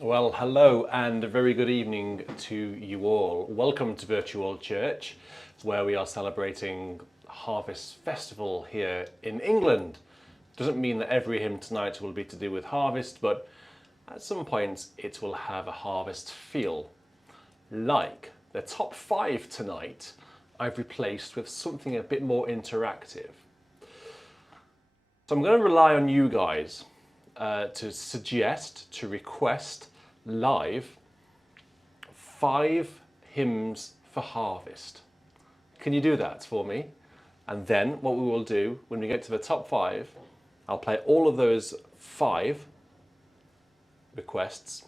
Well, hello and a very good evening to you all. Welcome to Virtual Church, where we are celebrating Harvest Festival here in England. Doesn't mean that every hymn tonight will be to do with harvest, but at some point it will have a harvest feel. Like the top 5 tonight, I've replaced with something a bit more interactive. So I'm going to rely on you guys to suggest, to request live 5 hymns for harvest. Can you do that for me? And then what we will do when we get to the top 5, I'll play all of those 5 requests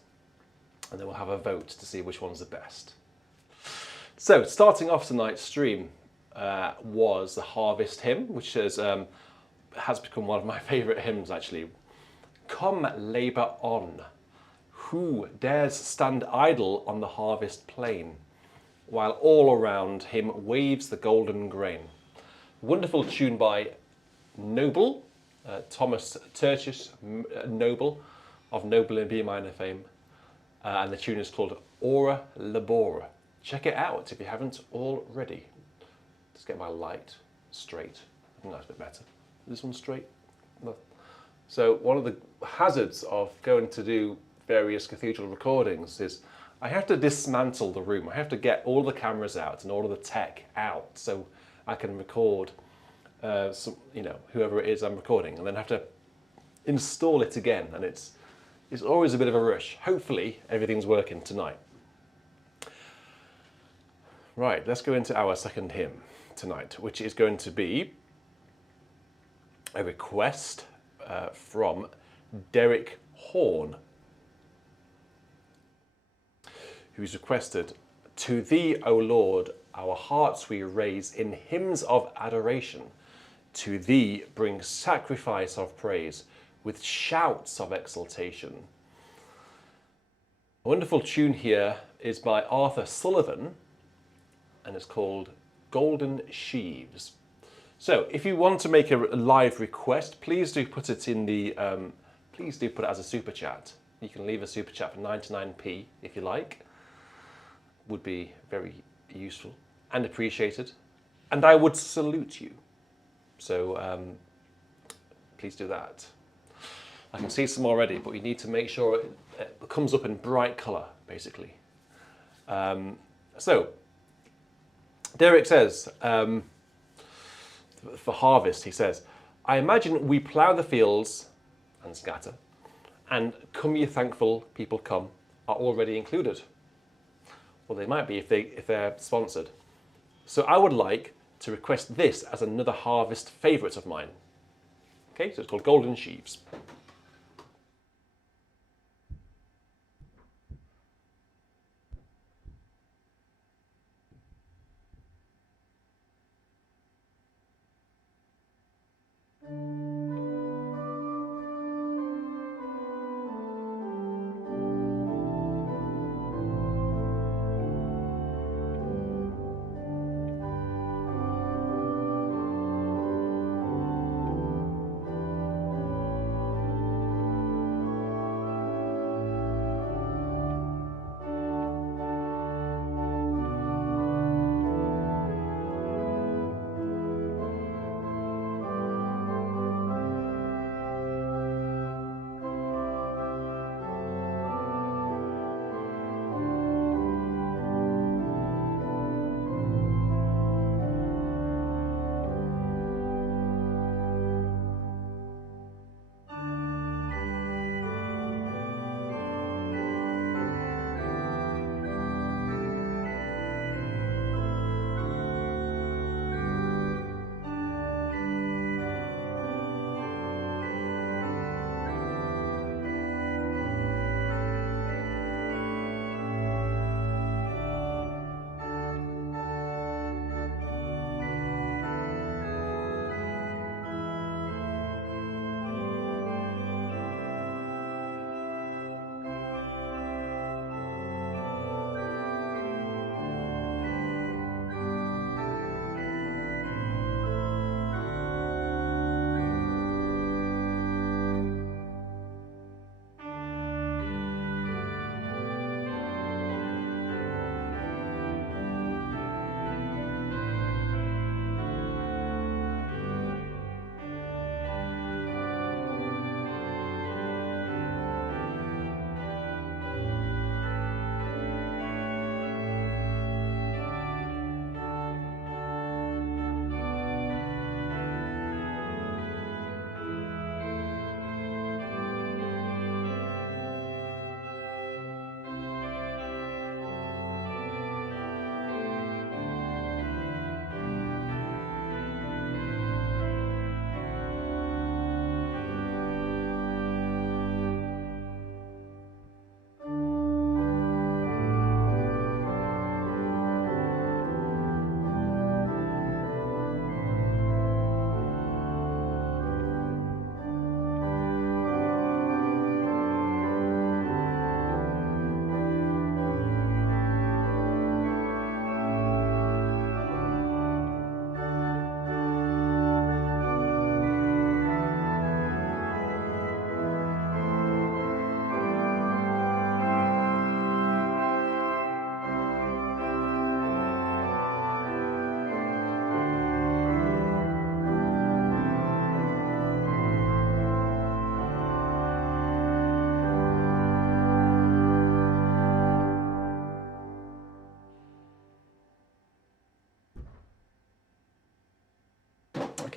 and then we'll have a vote to see which one's the best. So starting off tonight's stream was the Harvest hymn, which has become one of my favourite hymns actually. Come labour on. Who dares stand idle on the harvest plain, while all around him waves the golden grain. Wonderful tune by Noble, Thomas Tertius Noble, of Noble in B minor fame, and the tune is called Ora Labora. Check it out if you haven't already. Let's get my light straight. I think that's a bit better. This one straight? No. So one of the hazards of going to do various cathedral recordings is I have to dismantle the room. I have to get all the cameras out and all of the tech out so I can record whoever it is I'm recording, and then have to install it again, and it's always a bit of a rush. Hopefully everything's working tonight. Right, let's go into our second hymn tonight, which is going to be a request from Derek Horn, who's requested, "To thee, O Lord, our hearts we raise in hymns of adoration. To thee bring sacrifice of praise with shouts of exultation." A wonderful tune here is by Arthur Sullivan, and it's called Golden Sheaves. So if you want to make a live request, please do put it in the, please do put it as a super chat. You can leave a super chat for 99p if you like. Would be very useful and appreciated. And I would salute you. So please do that. I can see some already, but we need to make sure it comes up in bright colour, basically. So Derek says, for harvest, he says, "I imagine we plough the fields and scatter, and come ye thankful people come are already included." Well, they might be if they're sponsored. So I would like to request this as another harvest favourite of mine. Okay, so it's called Golden Sheaves.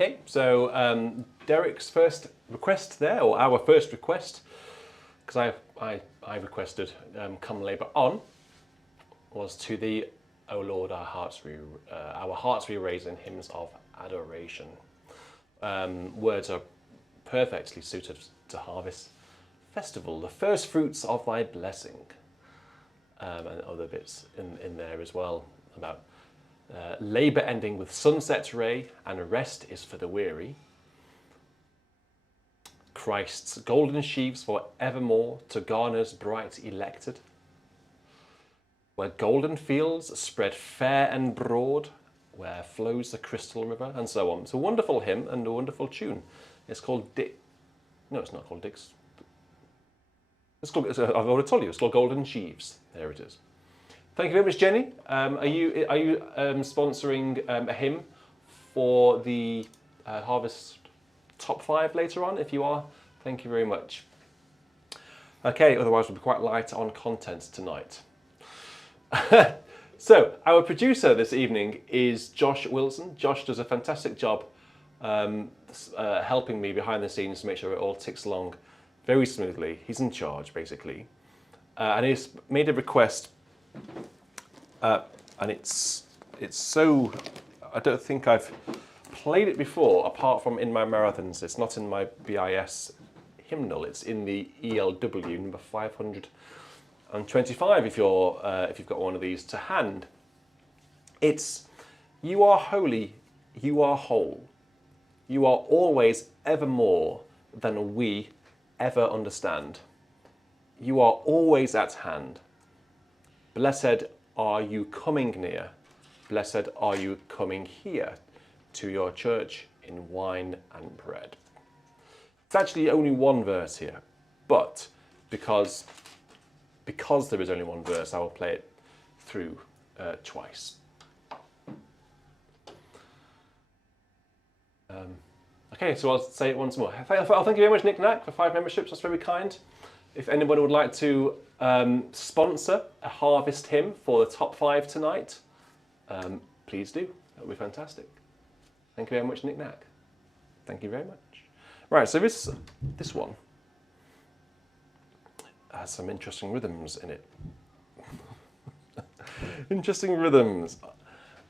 Okay, so Derek's first request there, or our first request, because I requested "Come Labour On," was to the "O Lord, our hearts we raise in hymns of adoration." Words are perfectly suited to Harvest Festival, the first fruits of thy blessing, and other bits in there as well about labour ending with sunset's ray, and rest is for the weary. Christ's golden sheaves for evermore to garners bright elected, where golden fields spread fair and broad, where flows the crystal river, and so on. It's a wonderful hymn and a wonderful tune. It's called No, it's not called Dick's. I've already told you. It's called Golden Sheaves. There it is. Thank you very much, Jenny. Are you sponsoring a hymn for the Harvest Top 5 later on? If you are, thank you very much. Okay, otherwise we'll be quite light on content tonight. So, our producer this evening is Josh Wilson. Josh does a fantastic job helping me behind the scenes to make sure it all ticks along very smoothly. He's in charge, basically. And he's made a request, and it's so... I don't think I've played it before, apart from in my marathons. It's not in my BIS hymnal. It's in the ELW number 525. If you've got one of these to hand, it's "You are holy, you are whole, you are always ever more than we ever understand. You are always at hand. Blessed are you coming near. Blessed are you coming here to your church in wine and bread." It's actually only one verse here, but because there is only one verse, I will play it through twice. Okay, so I'll say it once more. Thank you very much, Nick Knack, for 5 memberships. That's very kind. If anyone would like to sponsor a Harvest hymn for the top 5 tonight, please do. That would be fantastic. Thank you very much, Nick Knack. Thank you very much. Right, so this one has some interesting rhythms in it. Interesting rhythms.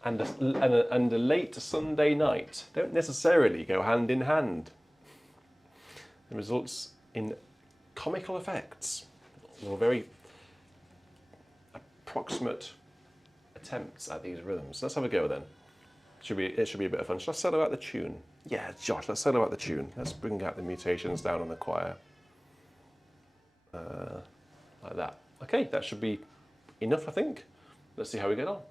And a late Sunday night don't necessarily go hand in hand. It results in comical effects, or very approximate attempts at these rhythms. Let's have a go then. It should be a bit of fun. Shall I solo out the tune? Yeah, Josh, let's solo out the tune. Let's bring out the mutations down on the choir. Like that. Okay, that should be enough, I think. Let's see how we get on.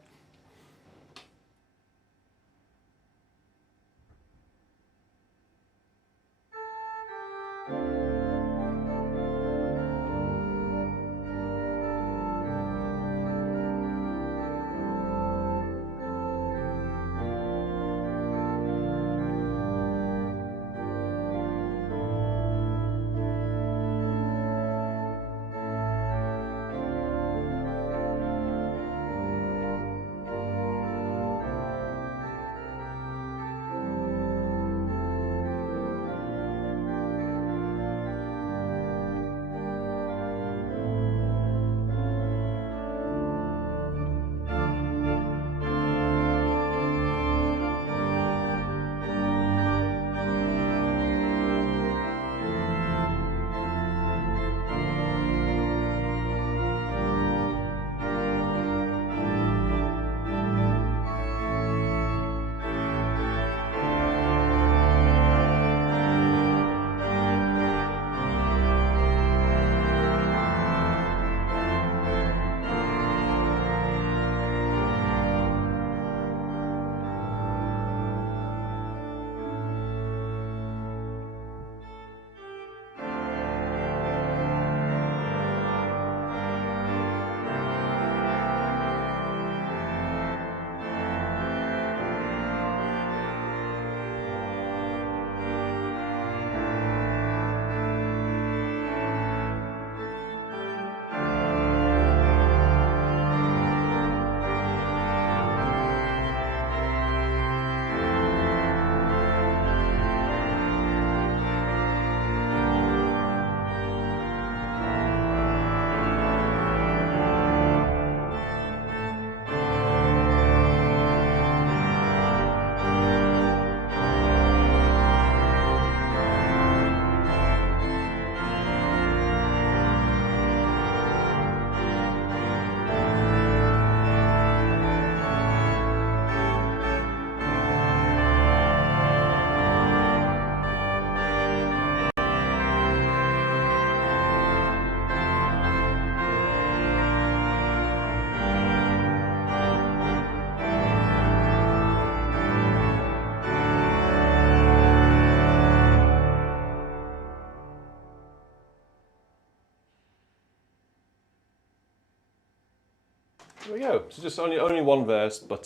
There we go. So just only one verse, but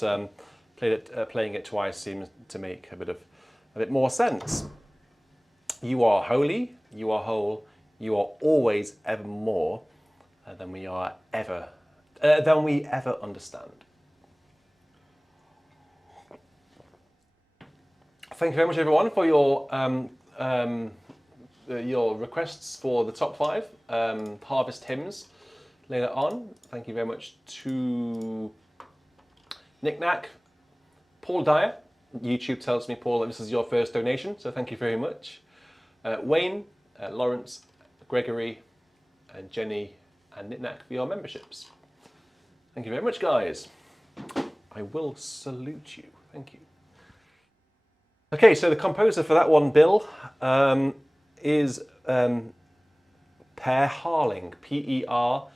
playing it twice seems to make a bit more sense. You are holy, you are whole, you are always evermore than we ever understand. Thank you very much, everyone, for your requests for the top 5 harvest hymns later on. Thank you very much to Nick Knack, Paul Dyer. YouTube tells me, Paul, that this is your first donation, so thank you very much. Wayne, Lawrence, Gregory, and Jenny, and Nick Knack for your memberships. Thank you very much, guys. I will salute you. Thank you. Okay, so the composer for that one, Bill, is Per Harling, P-E-R-H-A-R-L-I-N-G,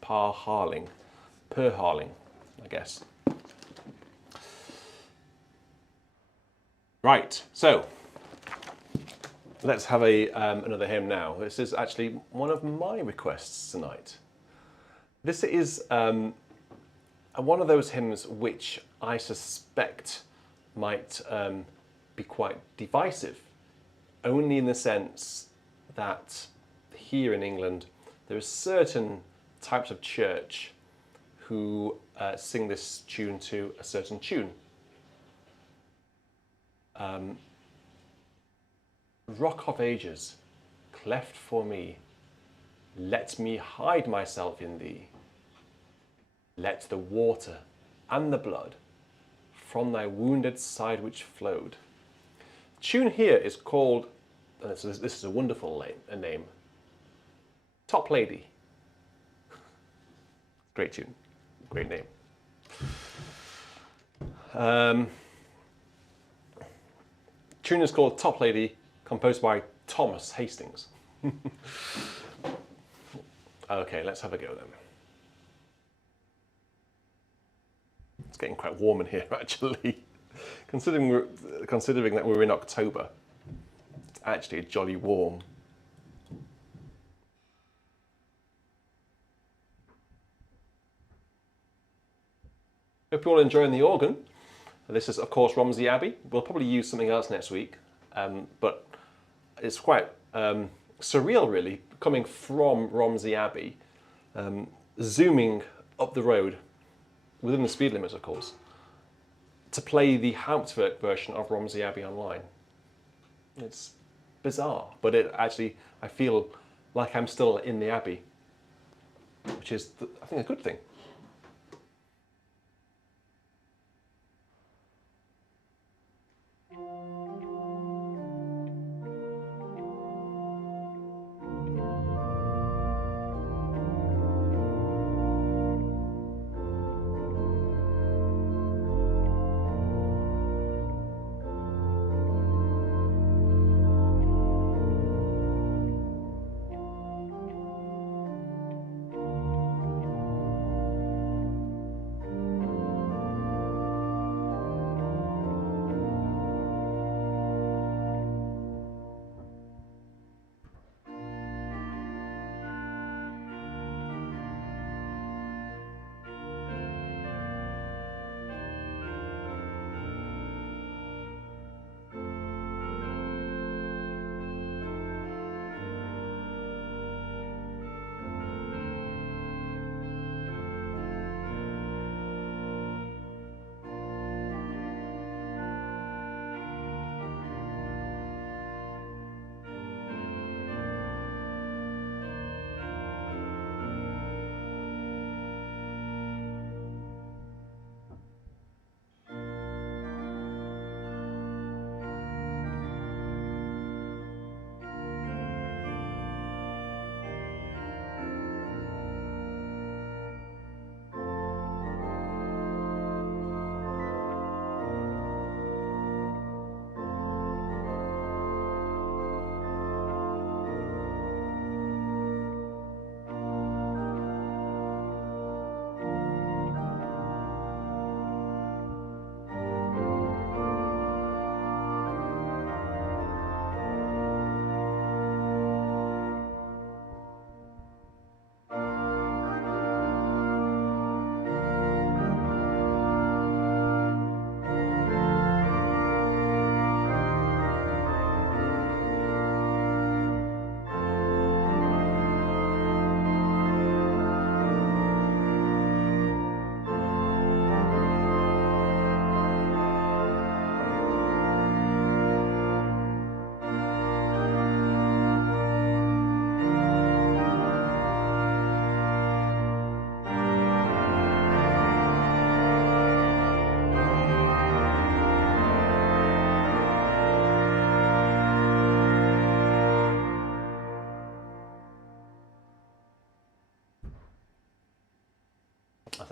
Per Harling, I guess. Right, so let's have another hymn now. This is actually one of my requests tonight. This is one of those hymns which I suspect might be quite divisive, only in the sense that here in England there are certain types of church who sing this tune to a certain tune. Rock of ages, cleft for me, let me hide myself in thee. Let the water and the blood from thy wounded side which flowed. The tune here is called, so this is a wonderful name, Top Lady. Great tune, great name. Tune is called Top Lady, composed by Thomas Hastings. Okay, let's have a go then. It's getting quite warm in here, actually. Considering that we're in October, it's actually jolly warm. Hope you're all enjoying the organ. This is, of course, Romsey Abbey. We'll probably use something else next week, but it's quite surreal, really, coming from Romsey Abbey, zooming up the road, within the speed limits, of course, to play the Hauptwerk version of Romsey Abbey online. It's bizarre, but I feel like I'm still in the Abbey, which is, I think, a good thing.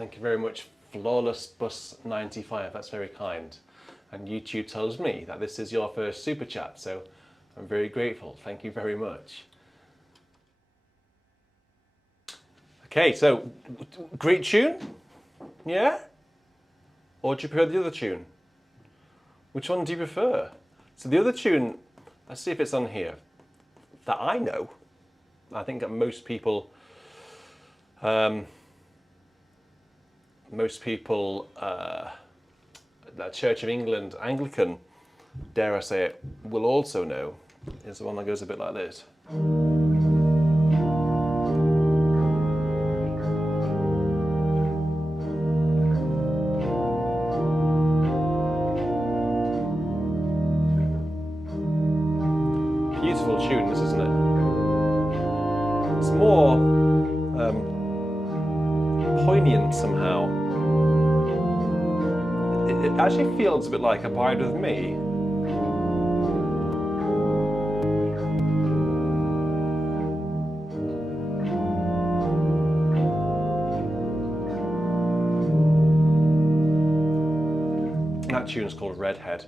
thank you very much, Flawless Bus 95. That's very kind. And YouTube tells me that this is your first super chat, so I'm very grateful. Thank you very much. Okay, so great tune, yeah? Or do you prefer the other tune? Which one do you prefer? So the other tune, let's see if it's on here, that I know. I think that most people, the Church of England, Anglican, dare I say it, will also know, is the one that goes a bit like this. Beautiful tune, this, isn't it? It's more poignant somehow. It actually feels a bit like Abide With Me. That tune's called Redhead.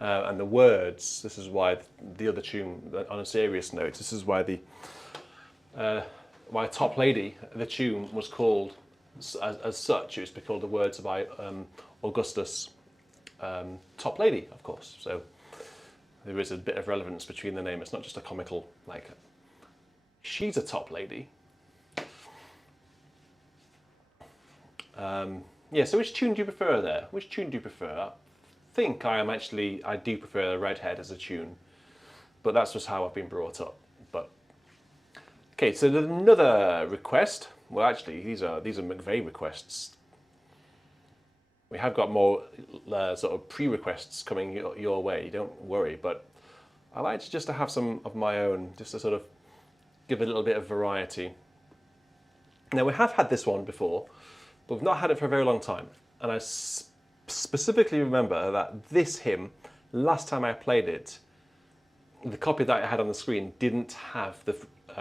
And the words, this is why the other tune, on a serious note, this is why why Top Lady, the tune was called as such. It's because the words by Augustus, Top Lady, of course. So there is a bit of relevance between the name. It's not just a comical, like, she's a top lady. Yeah, so which tune do you prefer there? Which tune do you prefer? I think I do prefer Redhead as a tune, but that's just how I've been brought up. But okay, so there's another request. Well, actually, these are McVeigh requests. We have got more sort of pre-requests coming your way. Don't worry, but I like just to have some of my own, just to sort of give a little bit of variety. Now, we have had this one before, but we've not had it for a very long time, and I specifically remember that this hymn, last time I played it, the copy that I had on the screen didn't have the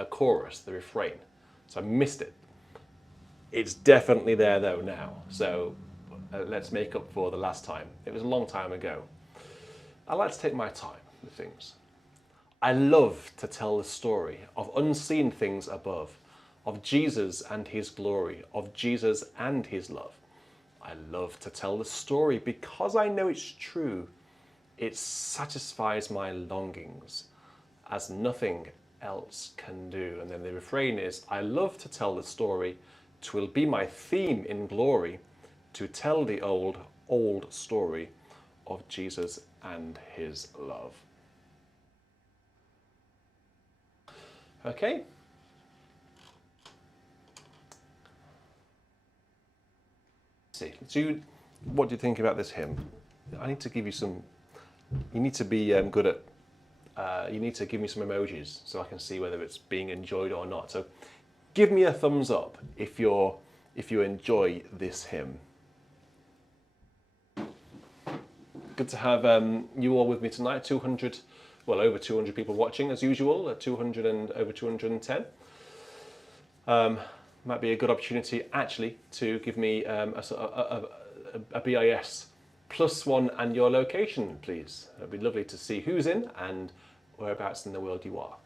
chorus, the refrain, so I missed it. It's definitely there though now, so let's make up for the last time. It was a long time ago. I like to take my time with things. I love to tell the story of unseen things above, of Jesus and his glory, of Jesus and his love. I love to tell the story because I know it's true. It satisfies my longings as nothing else can do. And then the refrain is, I love to tell the story. 'Twill be my theme in glory to tell the old, old story of Jesus and his love. Okay. So what do you think about this hymn? I need to give you some, you need to be good at, you need to give me some emojis so I can see whether it's being enjoyed or not. So give me a thumbs up if you enjoy this hymn. Good to have you all with me tonight. 200, well, over 200 people watching as usual, at 200 and over 210. Might be a good opportunity actually to give me a BIS +1 and your location, please. It'd be lovely to see who's in and whereabouts in the world you are.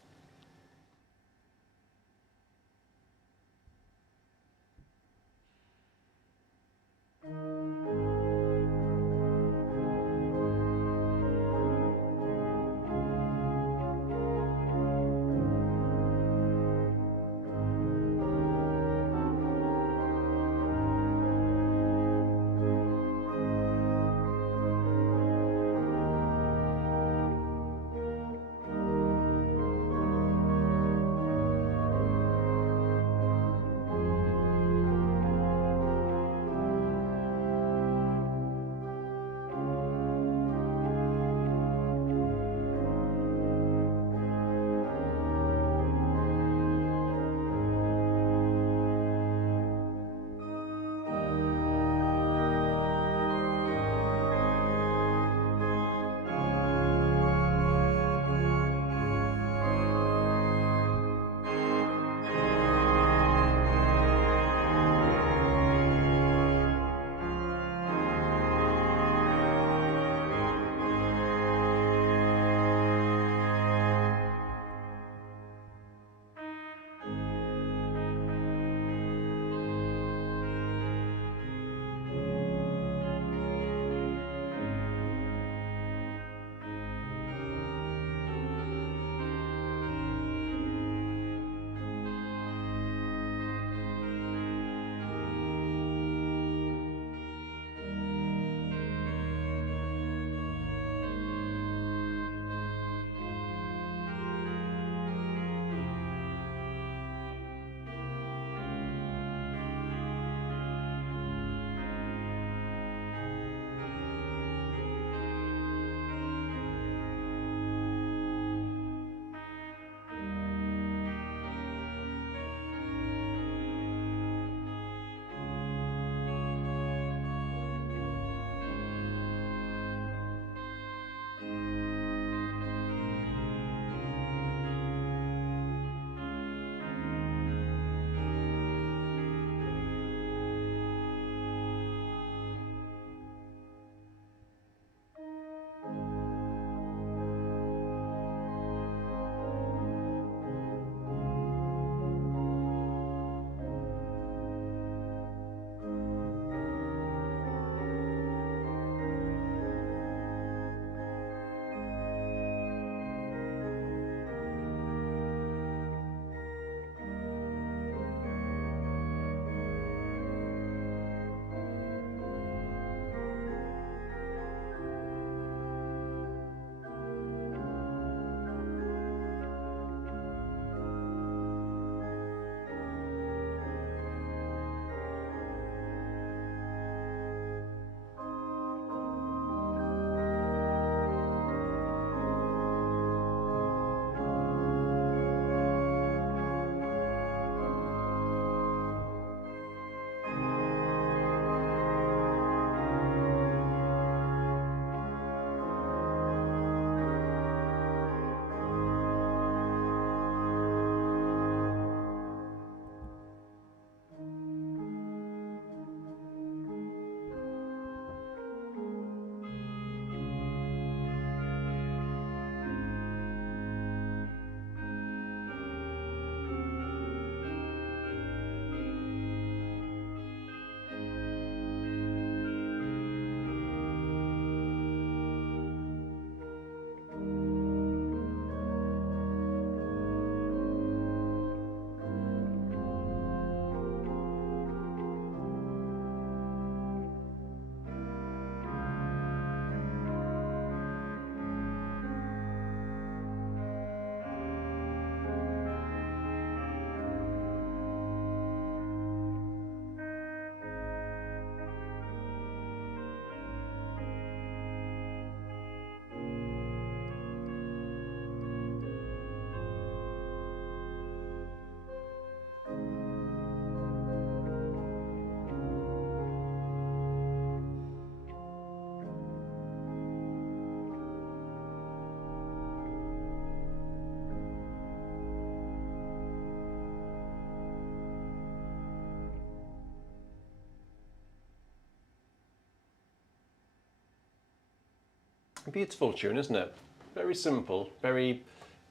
A beautiful tune, isn't it? Very simple, very.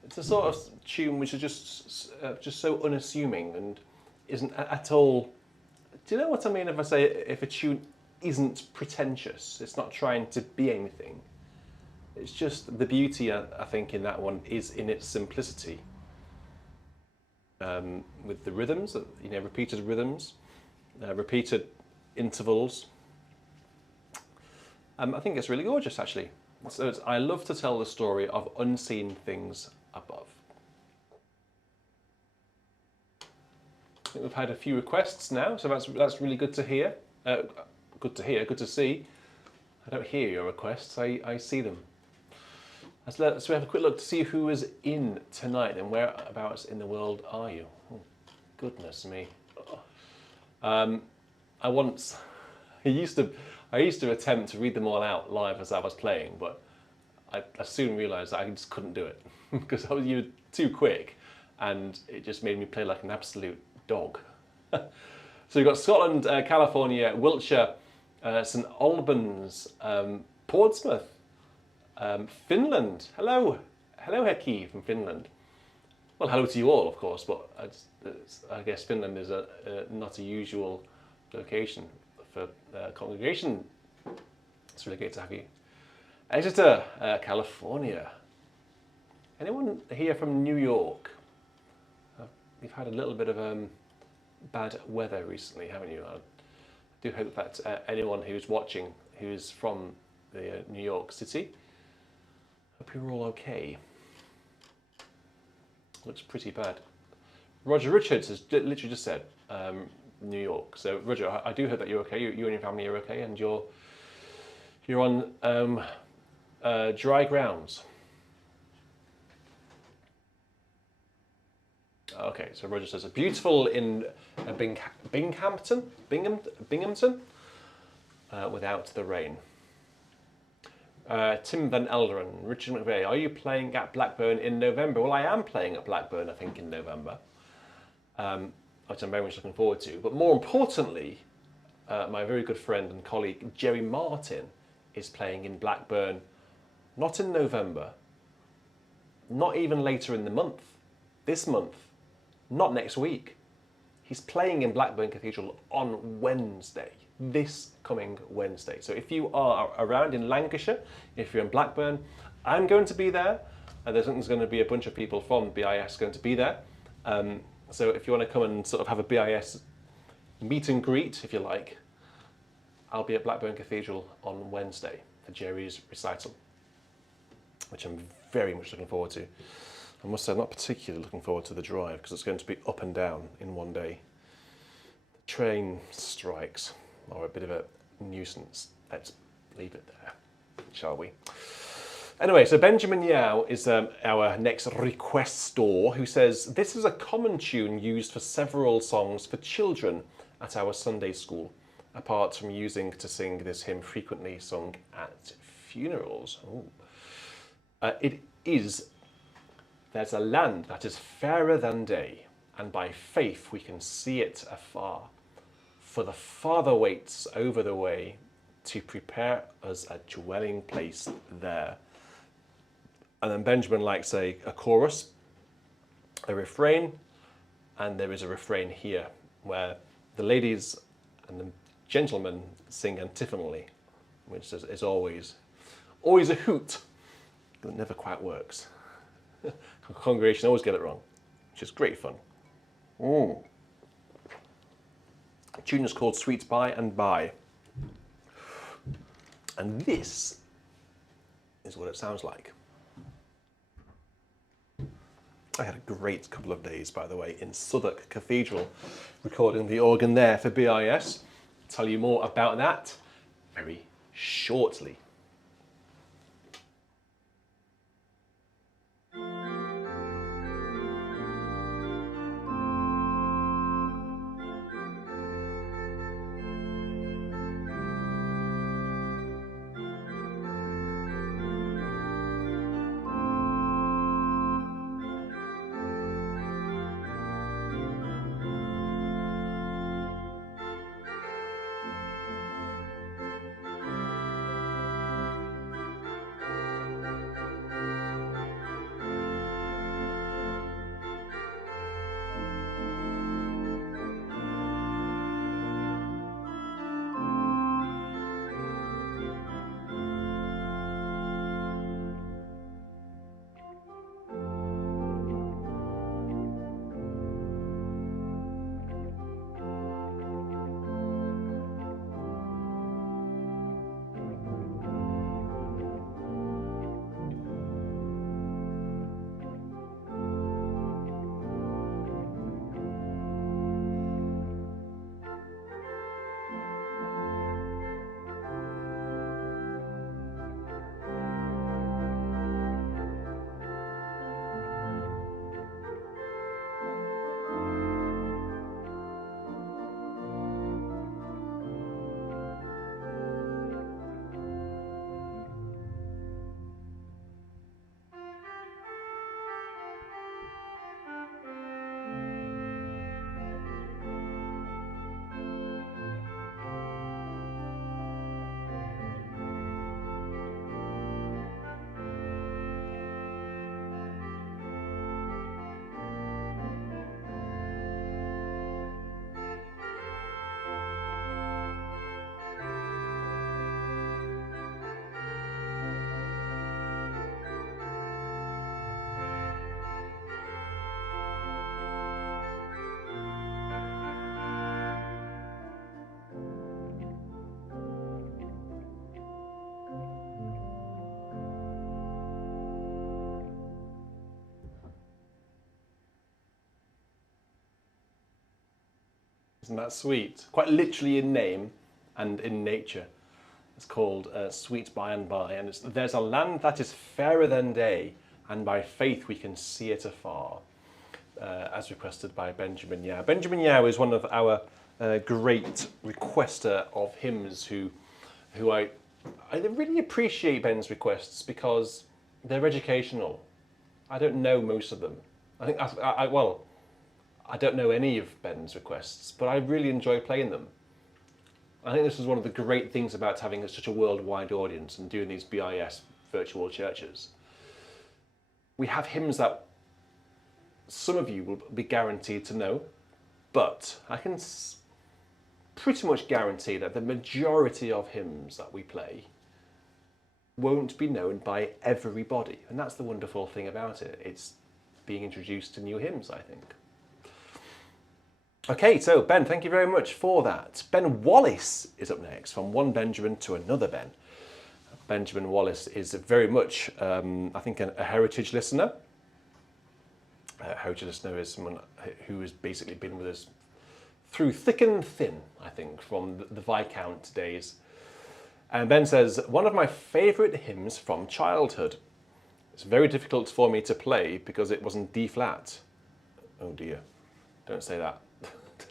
It's a sort of tune which is just so unassuming and isn't at all. Do you know what I mean if I say if a tune isn't pretentious? It's not trying to be anything. It's just the beauty, I think, in that one is in its simplicity. With the rhythms, repeated rhythms, repeated intervals. I think it's really gorgeous, actually. So I love to tell the story of unseen things above. I think we've had a few requests now, so that's really good to hear. Good to see. I don't hear your requests, I see them. Let's have a quick look to see who is in tonight and whereabouts in the world are you? Oh, goodness me. I used to attempt to read them all out live as I was playing, but I soon realised that I just couldn't do it because you were too quick, and it just made me play like an absolute dog. So you've got Scotland, California, Wiltshire, St Albans, Portsmouth, Finland. Hello Heki from Finland. Well, hello to you all, of course, but I guess Finland is not a usual location for congregation. It's really great to have you. Exeter, California. Anyone here from New York? We've had a little bit of bad weather recently, haven't you? I do hope that anyone who's watching who's from the New York City, hope you're all okay. Looks pretty bad. Roger Richards has literally just said New York. So Roger, I do hope that you're okay. You and your family are okay, and you're on dry grounds. Okay, so Roger says, beautiful in Binghamton, without the rain. Tim Van Elderen, Richard McVeigh, are you playing at Blackburn in November? Well, I am playing at Blackburn, I think, in November, which I'm very much looking forward to. But more importantly, my very good friend and colleague, Jerry Martin, is playing in Blackburn, not in November, not even later in the month, this month, not next week. He's playing in Blackburn Cathedral on Wednesday, this coming Wednesday. So if you are around in Lancashire, if you're in Blackburn, I'm going to be there. There's going to be a bunch of people from BIS going to be there. So if you want to come and sort of have a BIS meet and greet, if you like, I'll be at Blackburn Cathedral on Wednesday for Jerry's recital, which I'm very much looking forward to. I must say, I'm not particularly looking forward to the drive because it's going to be up and down in one day. The train strikes are a bit of a nuisance. Let's leave it there, shall we? Anyway, so Benjamin Yao is our next requestor, who says, this is a common tune used for several songs for children at our Sunday school, apart from using to sing this hymn frequently sung at funerals. It is, there's a land that is fairer than day, and by faith we can see it afar. For the Father waits over the way to prepare us a dwelling place there. And then Benjamin likes a chorus, a refrain, and there is a refrain here where the ladies and the gentlemen sing antiphonally, which is always a hoot, but it never quite works. Congregation always get it wrong, which is great fun. The tune is called Sweet By and By. And this is what it sounds like. I had a great couple of days, by the way, in Southwark Cathedral, recording the organ there for BIS. I'll tell you more about that very shortly. Isn't that sweet? Quite literally in name and in nature. It's called Sweet By and By, and there's a land that is fairer than day, and by faith we can see it afar, as requested by Benjamin Yao. Benjamin Yao is one of our great requester of hymns who I really appreciate Ben's requests because they're educational. I don't know most of them. I think I don't know any of Ben's requests, but I really enjoy playing them. I think this is one of the great things about having such a worldwide audience and doing these BIS virtual churches. We have hymns that some of you will be guaranteed to know, but I can pretty much guarantee that the majority of hymns that we play won't be known by everybody. And that's the wonderful thing about it. It's being introduced to new hymns, I think. Okay, so Ben, thank you very much for that. Ben Wallace is up next, from one Benjamin to another Ben. Benjamin Wallace is very much, I think, a heritage listener. A heritage listener is someone who has basically been with us through thick and thin, I think, from the Viscount days. And Ben says, one of my favourite hymns from childhood. It's very difficult for me to play because it was in D flat. Oh dear, don't say that.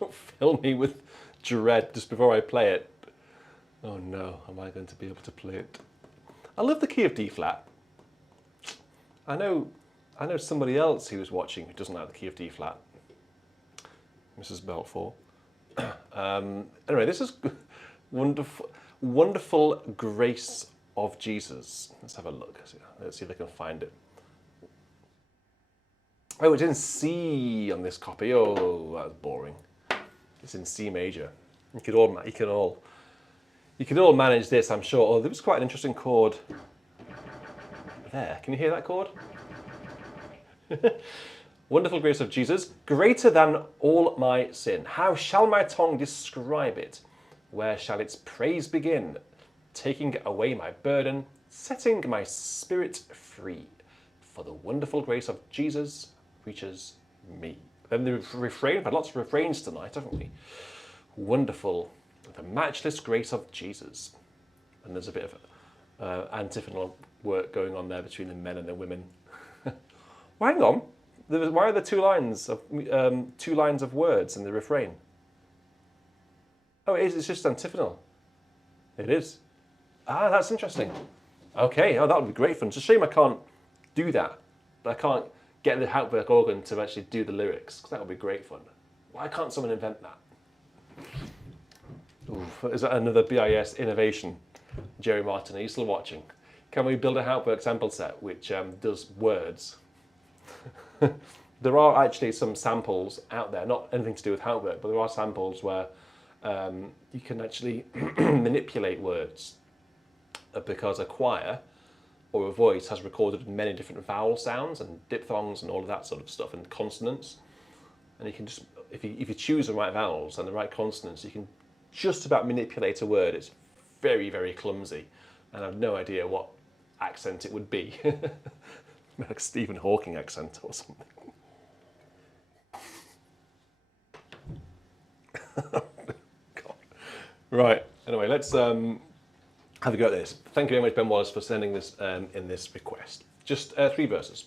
Don't fill me with dread just before I play it. Oh no, am I going to be able to play it? I love the key of D flat. I know somebody else who was watching who doesn't like the key of D flat. Mrs. Belfour. Anyway, this is wonderful grace of Jesus. Let's have a look. Let's see if I can find it. Oh, it's in C on this copy. Oh, that's boring. It's in C major. You could all manage this, I'm sure. Oh, there was quite an interesting chord there. Can you hear that chord? Wonderful grace of Jesus, greater than all my sin. How shall my tongue describe it? Where shall its praise begin? Taking away my burden, setting my spirit free. For the wonderful grace of Jesus reaches me. Then the refrain, we've had lots of refrains tonight, haven't we? Wonderful, the matchless grace of Jesus. And there's a bit of antiphonal work going on there between the men and the women. Well, hang on. Why are there two lines of words in the refrain? Oh, it's just antiphonal. It is. Ah, that's interesting. Okay, oh, that would be great fun. It's a shame I can't do that. I can't get the Hauptwerk organ to actually do the lyrics, because that would be great fun. Why can't someone invent that? Oof, is that another BIS innovation? Jerry Martin, are you still watching? Can we build a Hauptwerk sample set which does words? There are actually some samples out there, not anything to do with Hauptwerk, but there are samples where you can actually manipulate words because a choir or a voice has recorded many different vowel sounds and diphthongs and all of that sort of stuff and consonants. And you can just, if you choose the right vowels and the right consonants, you can just about manipulate a word. It's very, very clumsy. And I have no idea what accent it would be. Like Stephen Hawking accent or something. God. Right, anyway, let's have a go at this. Thank you very much, Ben Wallace, for sending this in this request. Just 3 verses.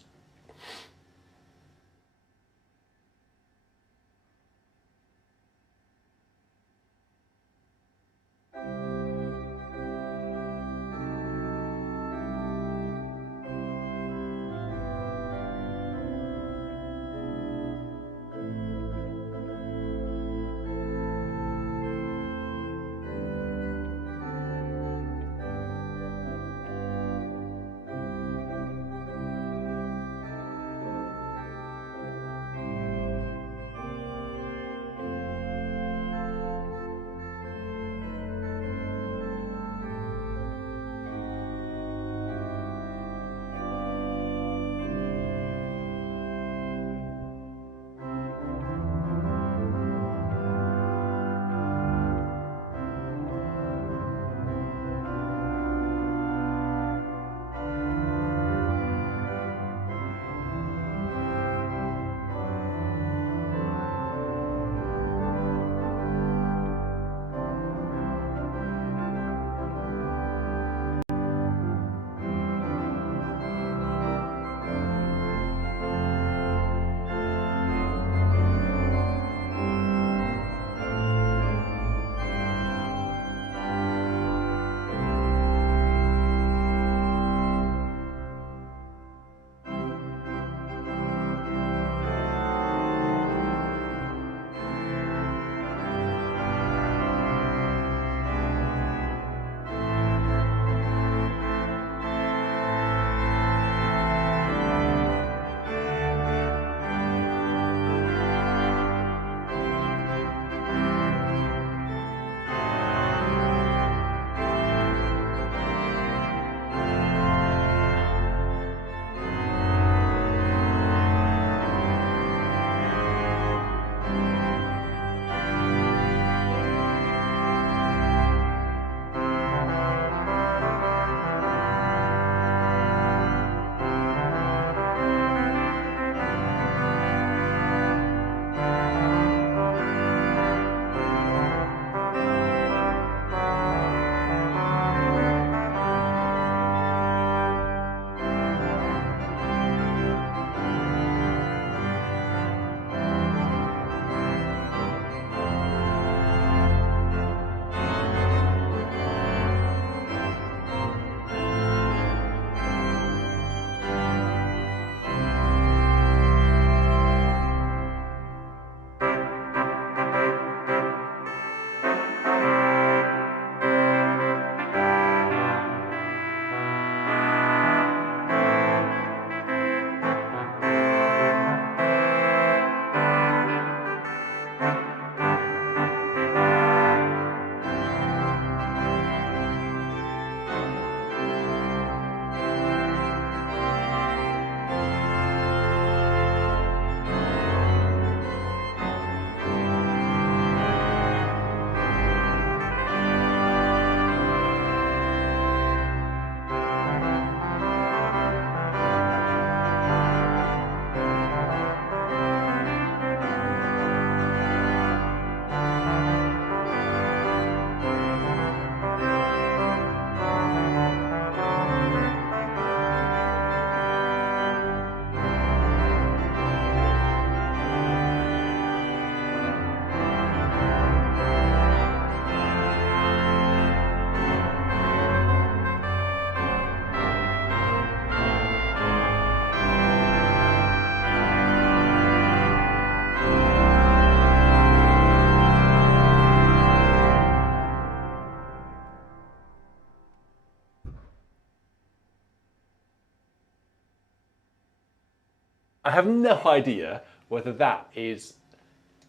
I have no idea whether that is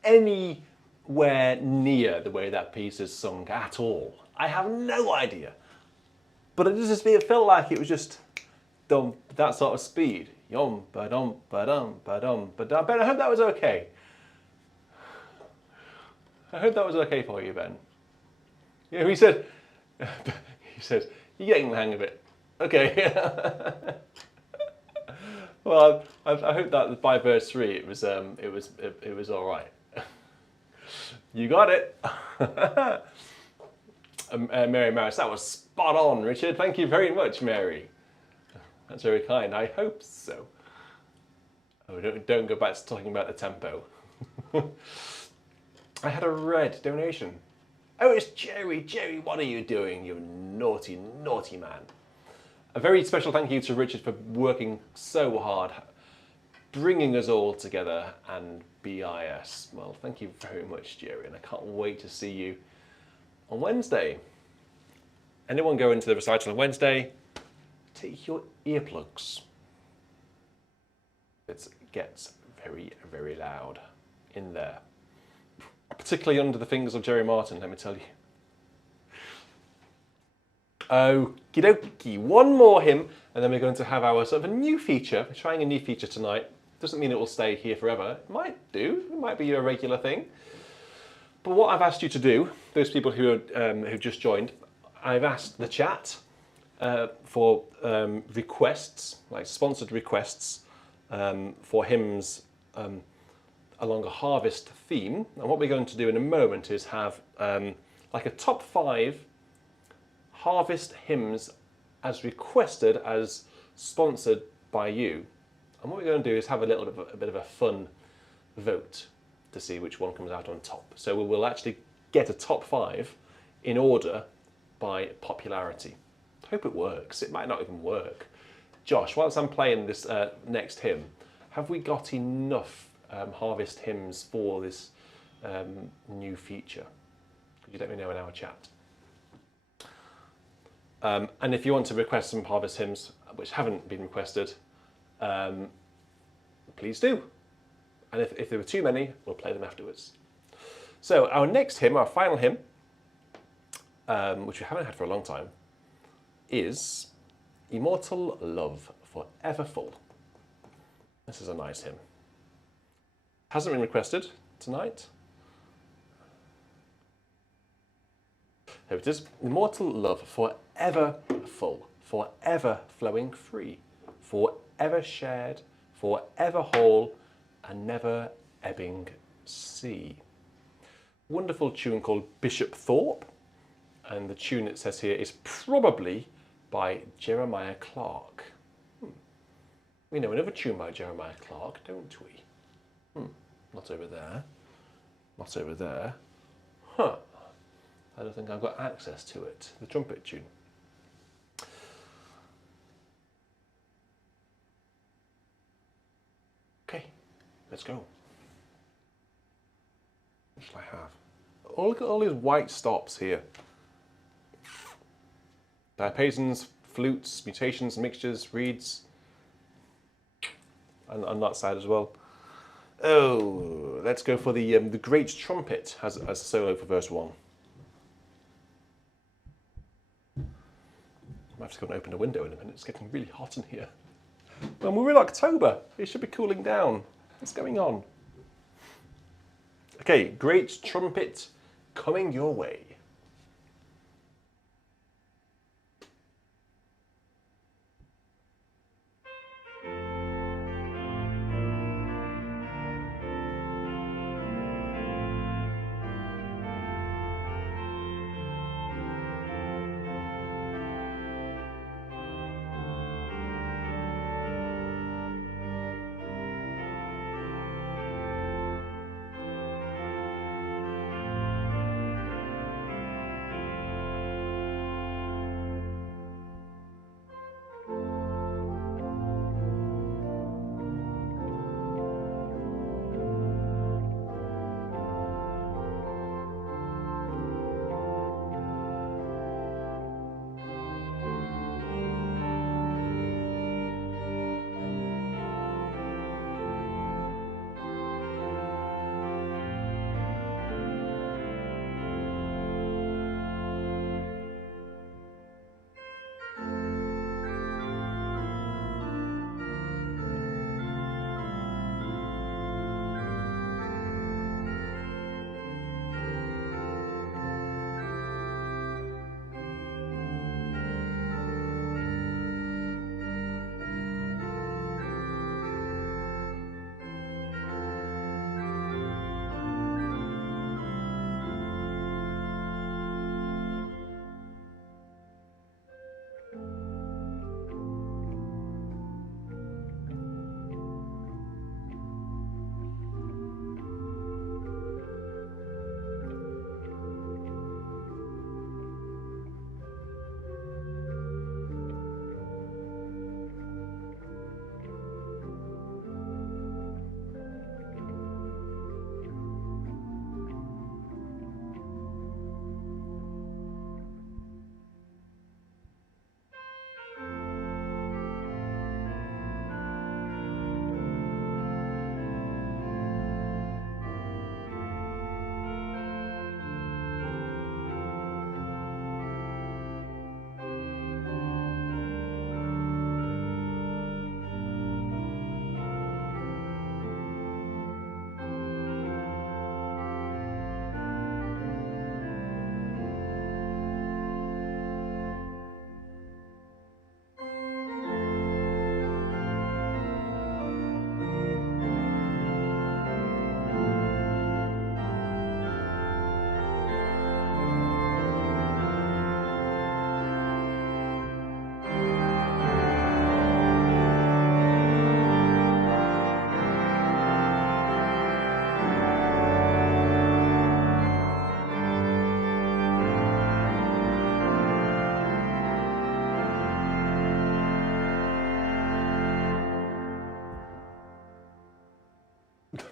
anywhere near the way that piece is sung at all. I have no idea. But it felt like it was just dum, that sort of speed. Yum, ba-dum, ba-dum, ba-dum, ba-dum. Ben, I hope that was okay. I hope that was okay for you, Ben. Yeah, he said, you're getting the hang of it. Okay. Well, I hope that by verse 3 it was all right. You got it. Mary Maris, that was spot on, Richard. Thank you very much, Mary. That's very kind. I hope so. Oh, don't go back to talking about the tempo. I had a red donation. Oh, it's Jerry. Jerry, what are you doing, you naughty, naughty man? A very special thank you to Richard for working so hard, bringing us all together and BIS. Well, thank you very much, Jerry, and I can't wait to see you on Wednesday. Anyone going to the recital on Wednesday, take your earplugs. It gets very, very loud in there. Particularly under the fingers of Jerry Martin, let me tell you. Okie dokie, one more hymn, and then we're going to have our sort of a new feature. We're trying a new feature tonight. Doesn't mean it will stay here forever. It might do, it might be a regular thing. But what I've asked you to do, those people who who've just joined, I've asked the chat for requests, like sponsored requests for hymns along a harvest theme. And what we're going to do in a moment is have like a top 5 harvest hymns as requested, as sponsored by you. And what we're going to do is have a bit of a fun vote to see which one comes out on top. So we will actually get a top 5 in order by popularity. I hope it works. It might not even work. Josh, whilst I'm playing this next hymn, have we got enough harvest hymns for this new feature? Could you let me know in our chat? And if you want to request some harvest hymns which haven't been requested, please do. And if there were too many, we'll play them afterwards. So our next hymn, our final hymn, which we haven't had for a long time, is Immortal Love Forever Full. This is a nice hymn. Hasn't been requested tonight. There it is. Immortal love, forever full, forever flowing free, forever shared, forever whole, and never ebbing sea. Wonderful tune called Bishop Thorpe, and the tune it says here is probably by Jeremiah Clark. We know another tune by Jeremiah Clark, don't we? Not over there. Not over there. Huh. I don't think I've got access to it. The trumpet tune. Okay, let's go. What shall I have? Oh, look at all these white stops here. Diapasons, flutes, mutations, mixtures, reeds. And on that side as well. Oh, let's go for the great trumpet as a solo for verse 1. I might have to go and open a window in a minute. It's getting really hot in here. Well, we're in October. It should be cooling down. What's going on? Okay, great trumpet coming your way.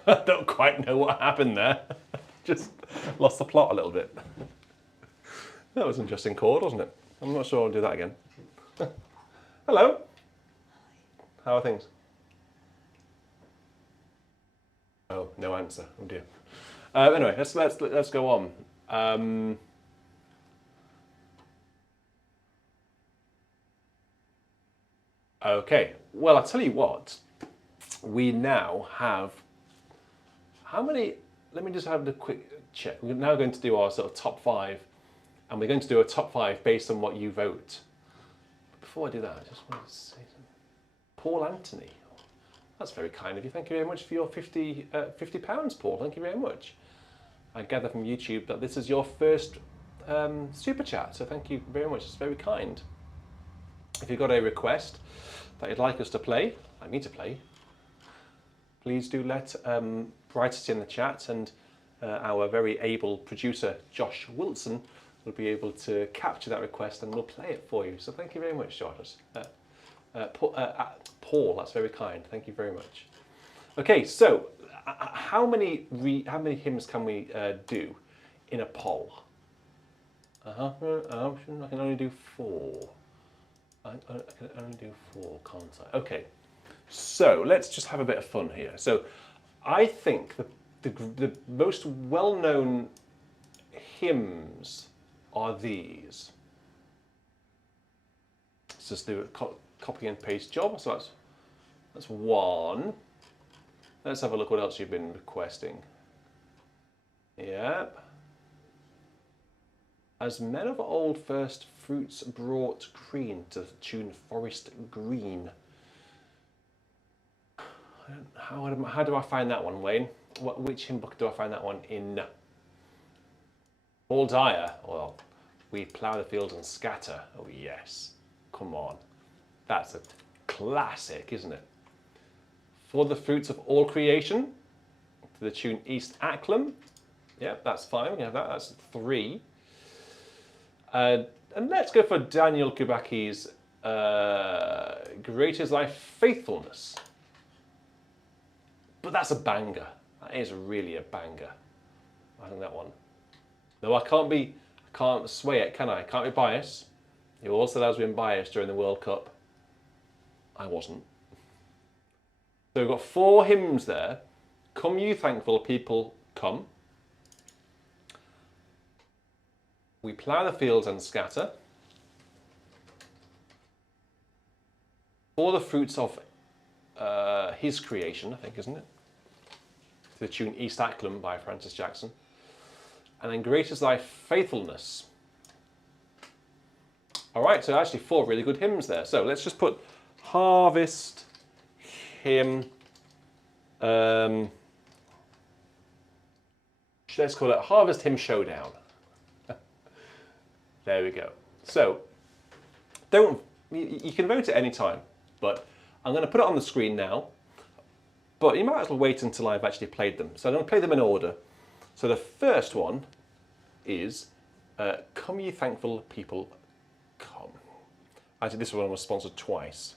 I don't quite know what happened there. Just lost the plot a little bit. That was an interesting chord, wasn't it? I'm not sure I'll do that again. Hello. How are things? Oh, no answer. Oh dear. Anyway, let's go on. Okay. Well, I'll tell you what. We now have how many? Let me just have a quick check. We're now going to do our sort of top 5, and we're going to do a top 5 based on what you vote. But before I do that, I just want to say something. Paul Anthony. That's very kind of you. Thank you very much for your £50, Paul. Thank you very much. I gather from YouTube that this is your first super chat, so thank you very much. It's very kind. If you've got a request that you'd like us to play, like me to play, please do let Brightest in the chat, and our very able producer Josh Wilson will be able to capture that request and we'll play it for you. So thank you very much, Josh. Paul, that's very kind. Thank you very much. Okay, so how many hymns can we do in a poll? I can only do 4. I can only do 4, can't I? Okay, so let's just have a bit of fun here. So I think the most well-known hymns are these. Let's just do a copy and paste job. So that's 1. Let's have a look what else you've been requesting. Yep. As men of old first fruits brought green to the tune Forest Green. How do I find that one, Wayne? Which hymn book do I find that one in? Paul Dyer. Well, we plough the fields and scatter. Oh yes. Come on. That's a classic, isn't it? For the fruits of all creation, to the tune East Acklam. Yep, that's fine. We have that. That's 3. And let's go for Daniel Kubaki's Great is Thy Faithfulness. But that's a banger. That is really a banger. I think that one. No, I can't sway it, can I? Can't be biased. You all said I was being biased during the World Cup. I wasn't. So we've got 4 hymns there. Come you thankful people, come. We plough the fields and scatter. For the fruits of his creation, I think, isn't it? To the tune East Acklam by Francis Jackson. And then Great is Thy Faithfulness. All right, so actually 4 really good hymns there. So let's just put Harvest Hymn. Let's call it Harvest Hymn Showdown. There we go. So you can vote at any time, but I'm going to put it on the screen now. But you might as well wait until I've actually played them. So I'm going to play them in order. So the first one is Come Ye Thankful People, Come. Actually, this one was sponsored twice.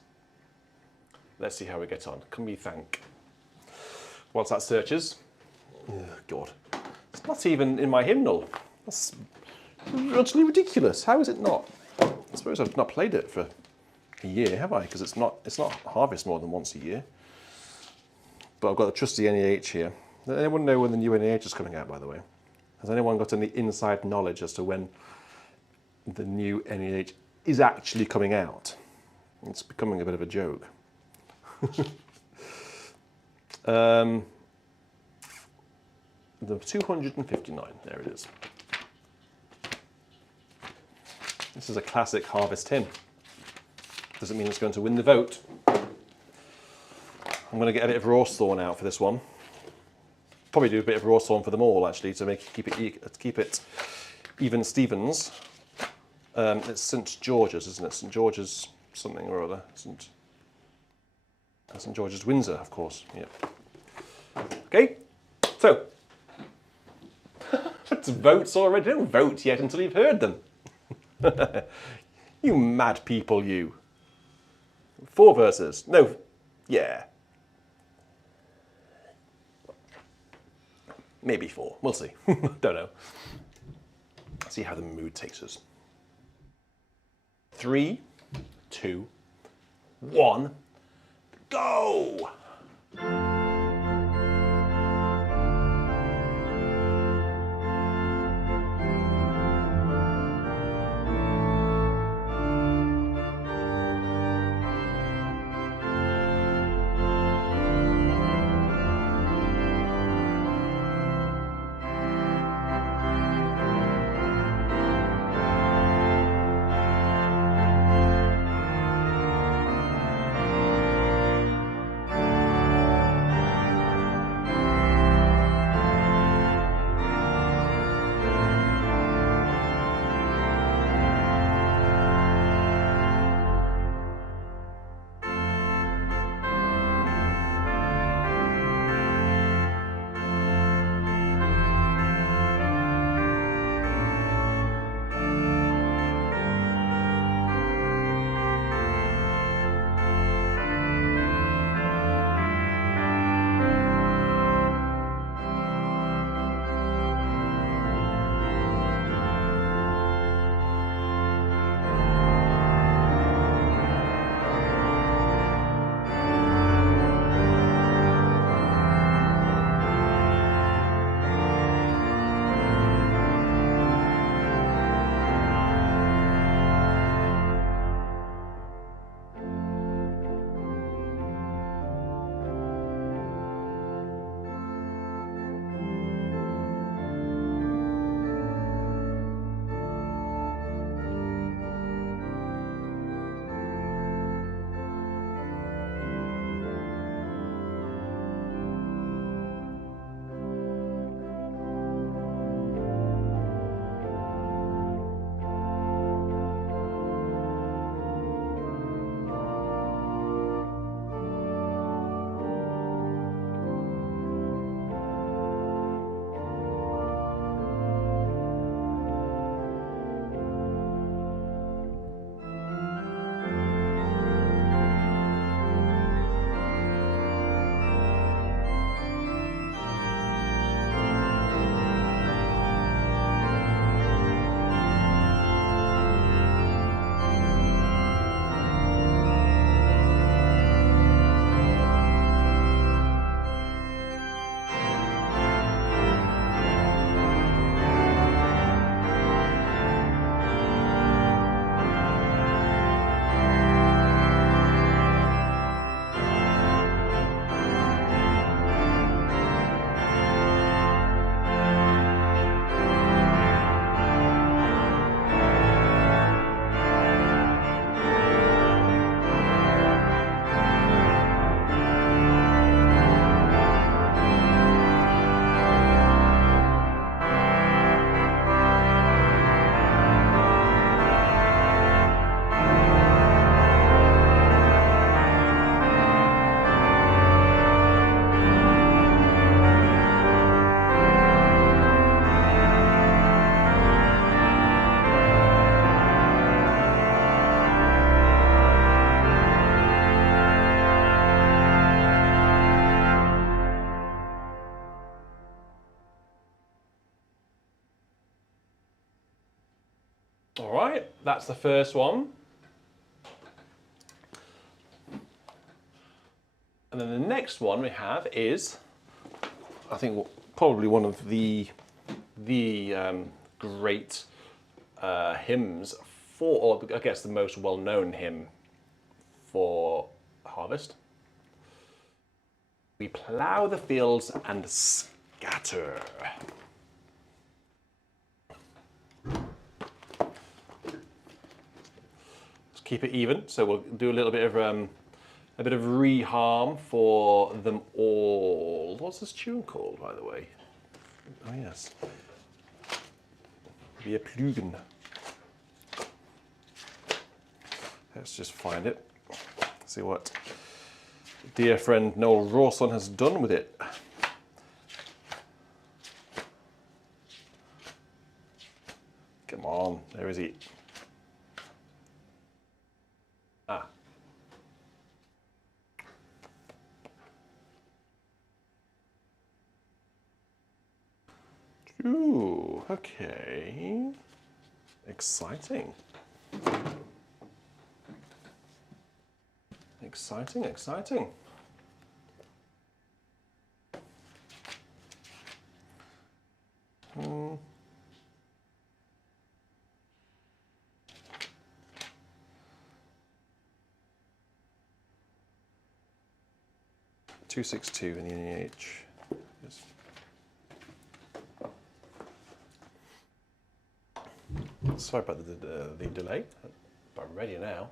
Let's see how we get on. Come Ye Thank. Once that searches, oh God, it's not even in my hymnal. That's utterly ridiculous. How is it not? I suppose I've not played it for a year, have I? Because it's not Harvest more than once a year. But I've got the trusty NEH here. Does anyone know when the new NEH is coming out, by the way? Has anyone got any inside knowledge as to when the new NEH is actually coming out? It's becoming a bit of a joke. The 259, there it is. This is a classic Harvest hymn. Doesn't mean it's going to win the vote. I'm going to get a bit of Rawthorn out for this one. Probably do a bit of Rawthorn for them all, actually, to keep it even Stevens. It's St George's, isn't it? St George's something or other. St George's Windsor, of course. Yeah. Okay, so it's votes already. Don't vote yet until you've heard them. You mad people, you. 4 verses. No, yeah. maybe 4. We'll see. Don't know. See how the mood takes us. 3, 2, 1, go! All right, that's the first one. And then the next one we have is, I think, probably one of the great hymns for, or I guess the most well-known hymn for harvest. We plough the fields and scatter. Let's keep it even, so we'll do a little bit of reharm for them all. What's this tune called, by the way? Oh yes, Wir pflügen. Let's just find it. See what dear friend Noel Rawson has done with it. Come on, there is he. Ah. Ooh, okay. Exciting. Exciting, exciting. Hmm. 262 in the NEH. Yes. Sorry about the delay, but I'm ready now.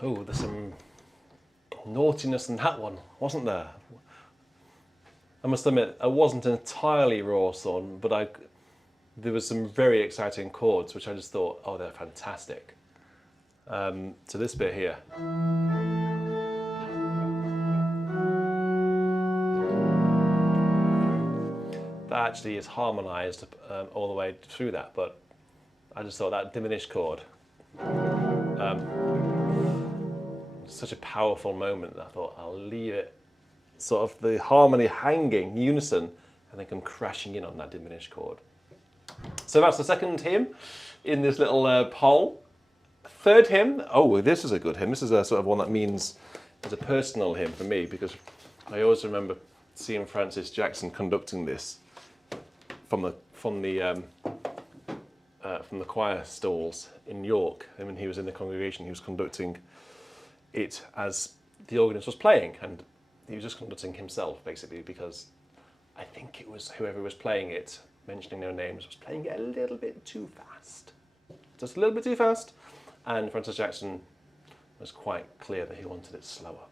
Oh, there's some naughtiness in that one, wasn't there? I must admit, I wasn't entirely raw on, but there was some very exciting chords, which I just thought, oh, they're fantastic. So this bit here. That actually is harmonized all the way through that, but I just thought that diminished chord. Such a powerful moment that I thought I'll leave it sort of the harmony hanging unison and then come crashing in on that diminished chord. So that's the second hymn in this little poll. Third hymn, oh, this is a good hymn. This is a sort of one that means it's a personal hymn for me because I always remember seeing Francis Jackson conducting this from the from the choir stalls in York. And when he was in the congregation, he was conducting it as the organist was playing, and he was just conducting himself basically, because I think it was whoever was playing it, mentioning no names, was playing it a little bit too fast. Just a little bit too fast. And Francis Jackson was quite clear that he wanted it slower.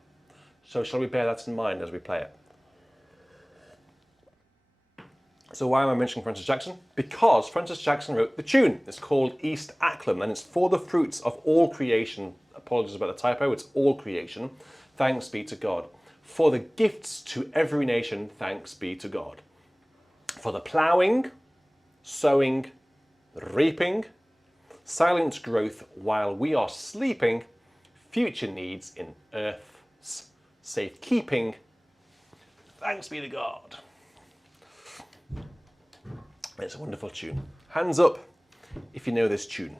So shall we bear that in mind as we play it? So why am I mentioning Francis Jackson? Because Francis Jackson wrote the tune. It's called East Acklam, and it's for the fruits of all creation. Apologies about the typo, it's all creation. Thanks be to God. For the gifts to every nation, thanks be to God. For the ploughing, sowing, reaping, silent growth while we are sleeping, future needs in earth's safekeeping, thanks be to God. It's a wonderful tune. Hands up if you know this tune.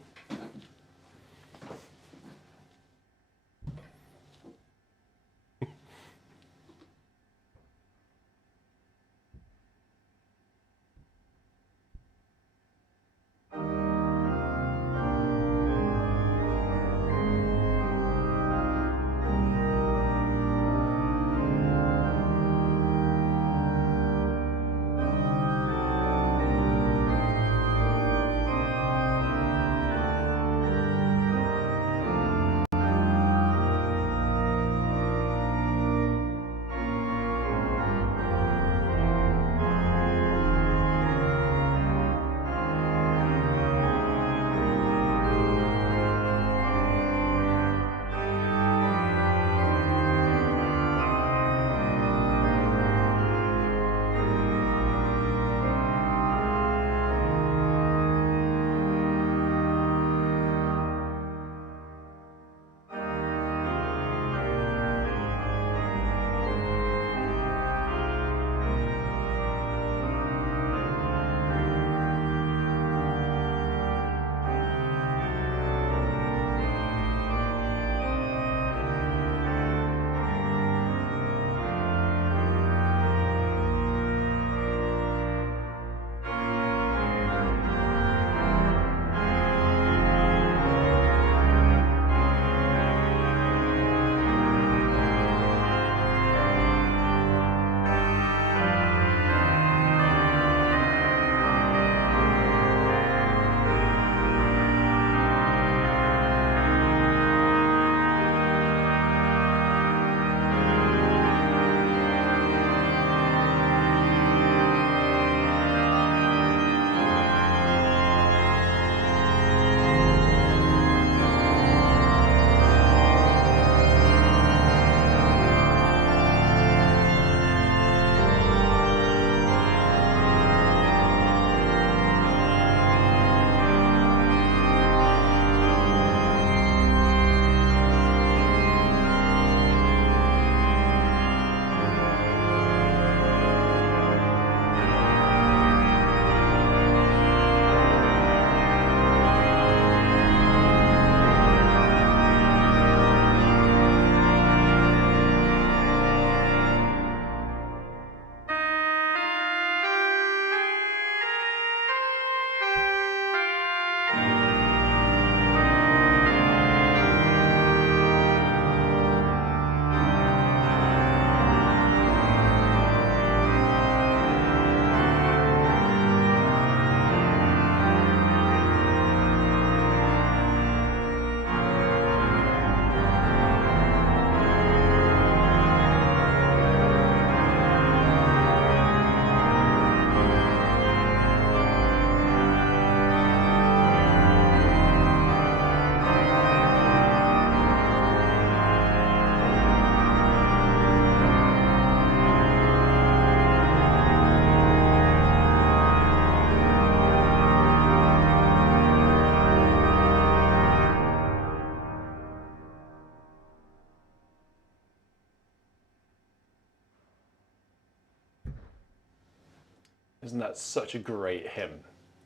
Isn't that such a great hymn?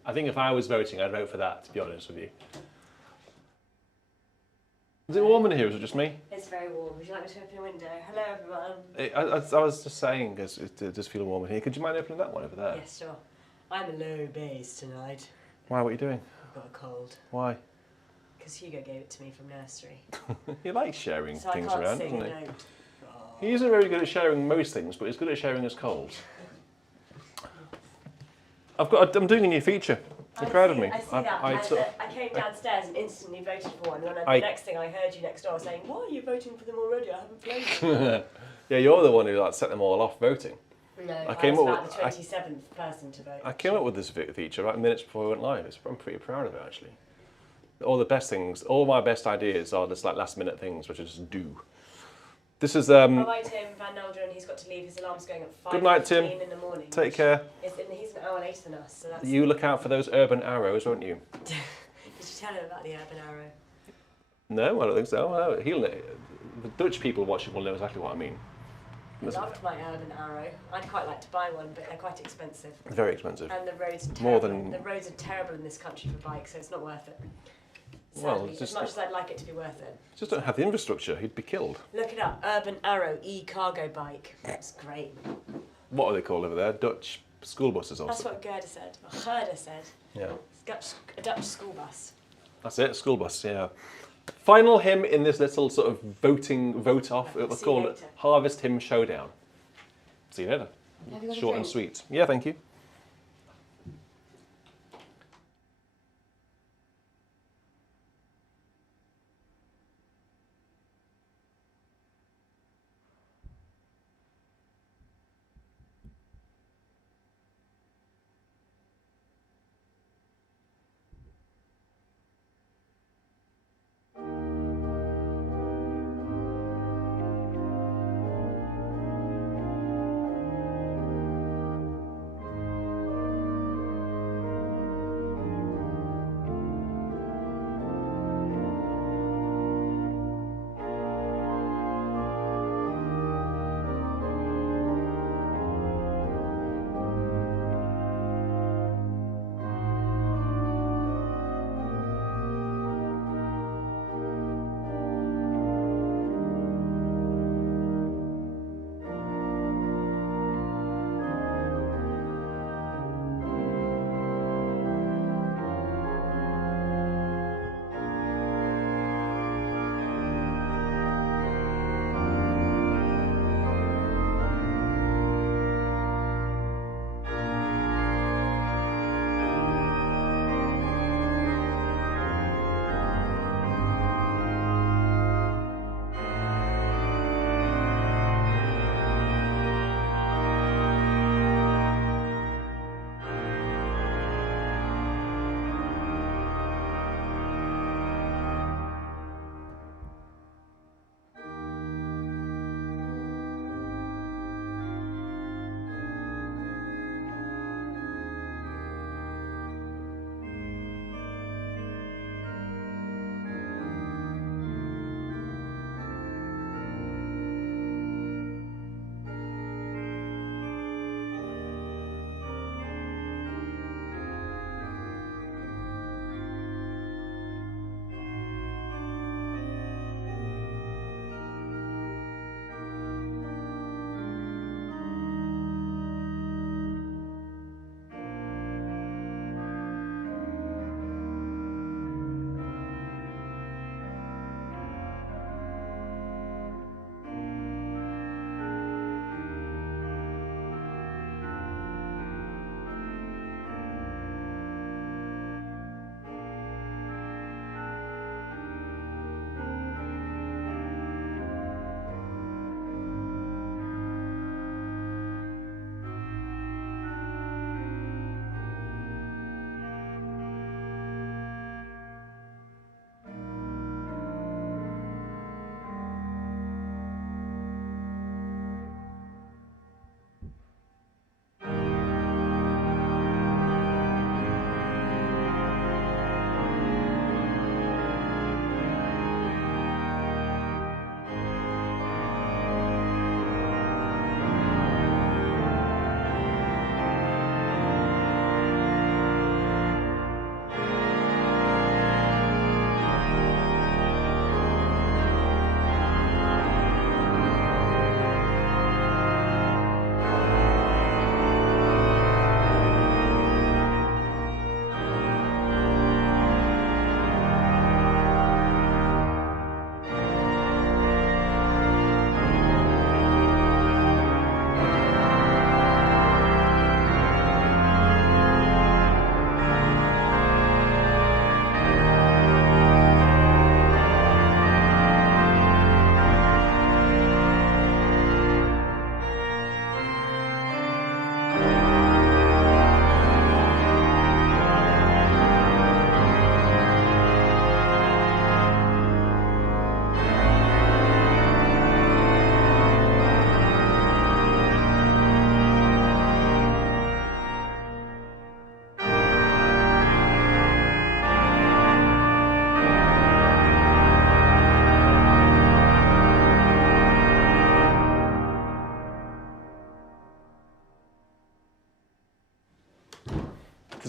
I think if I was voting, I'd vote for that, to be honest with you. Is it warm in here, or is it just me? It's very warm. Would you like me to open a window? Hello, everyone. I was just saying, because it does feel warm in here. Could you mind opening that one over there? Yes, sure. I'm a low bass tonight. Why, what are you doing? I've got a cold. Why? Because Hugo gave it to me from nursery. He likes sharing So things I can't around, sing doesn't a he? note. He isn't very good at sharing most things, but he's good at sharing his colds. I'm doing a new feature. You're proud of me. I see that. I came downstairs and instantly voted for one. And then the next thing I heard you next door saying, "Why are you voting for them already? I haven't played them." Yeah, you're the one who like set them all off voting. No, I came was up about with, the 27th person to vote. I came up with this feature right minutes before we went live. I'm pretty proud of it actually. All the best things, all my best ideas are just like last minute things which I just do. This is Bye Tim Van Nelderen. He's got to leave. His alarm's going at 5:15 Good night, Tim. in the morning. Take care. He's an hour later than us, so that's. You look out for those urban arrows, won't you? Did you tell him about the urban arrow? No, I don't think so. No, he'll. The Dutch people watching will know exactly what I mean. I loved my urban arrow. I'd quite like to buy one, but they're quite expensive. Very expensive. And the roads are terrible. More than- The roads are terrible in this country for bikes, so it's not worth it. Well, Sadly, as much as I'd like it to be worth it. Just don't have the infrastructure. He'd be killed. Look it up. Urban Arrow e-cargo bike. It's great. What are they called over there? Dutch school buses, That's also. what Gerda said. Or Gerda said. Yeah. It's a Dutch school bus. That's it. School bus. Yeah. Final hymn in this little sort of vote off. It was See you called later. Harvest Hymn Showdown. See you later. Have you got a Short and drink? sweet. Yeah, thank you.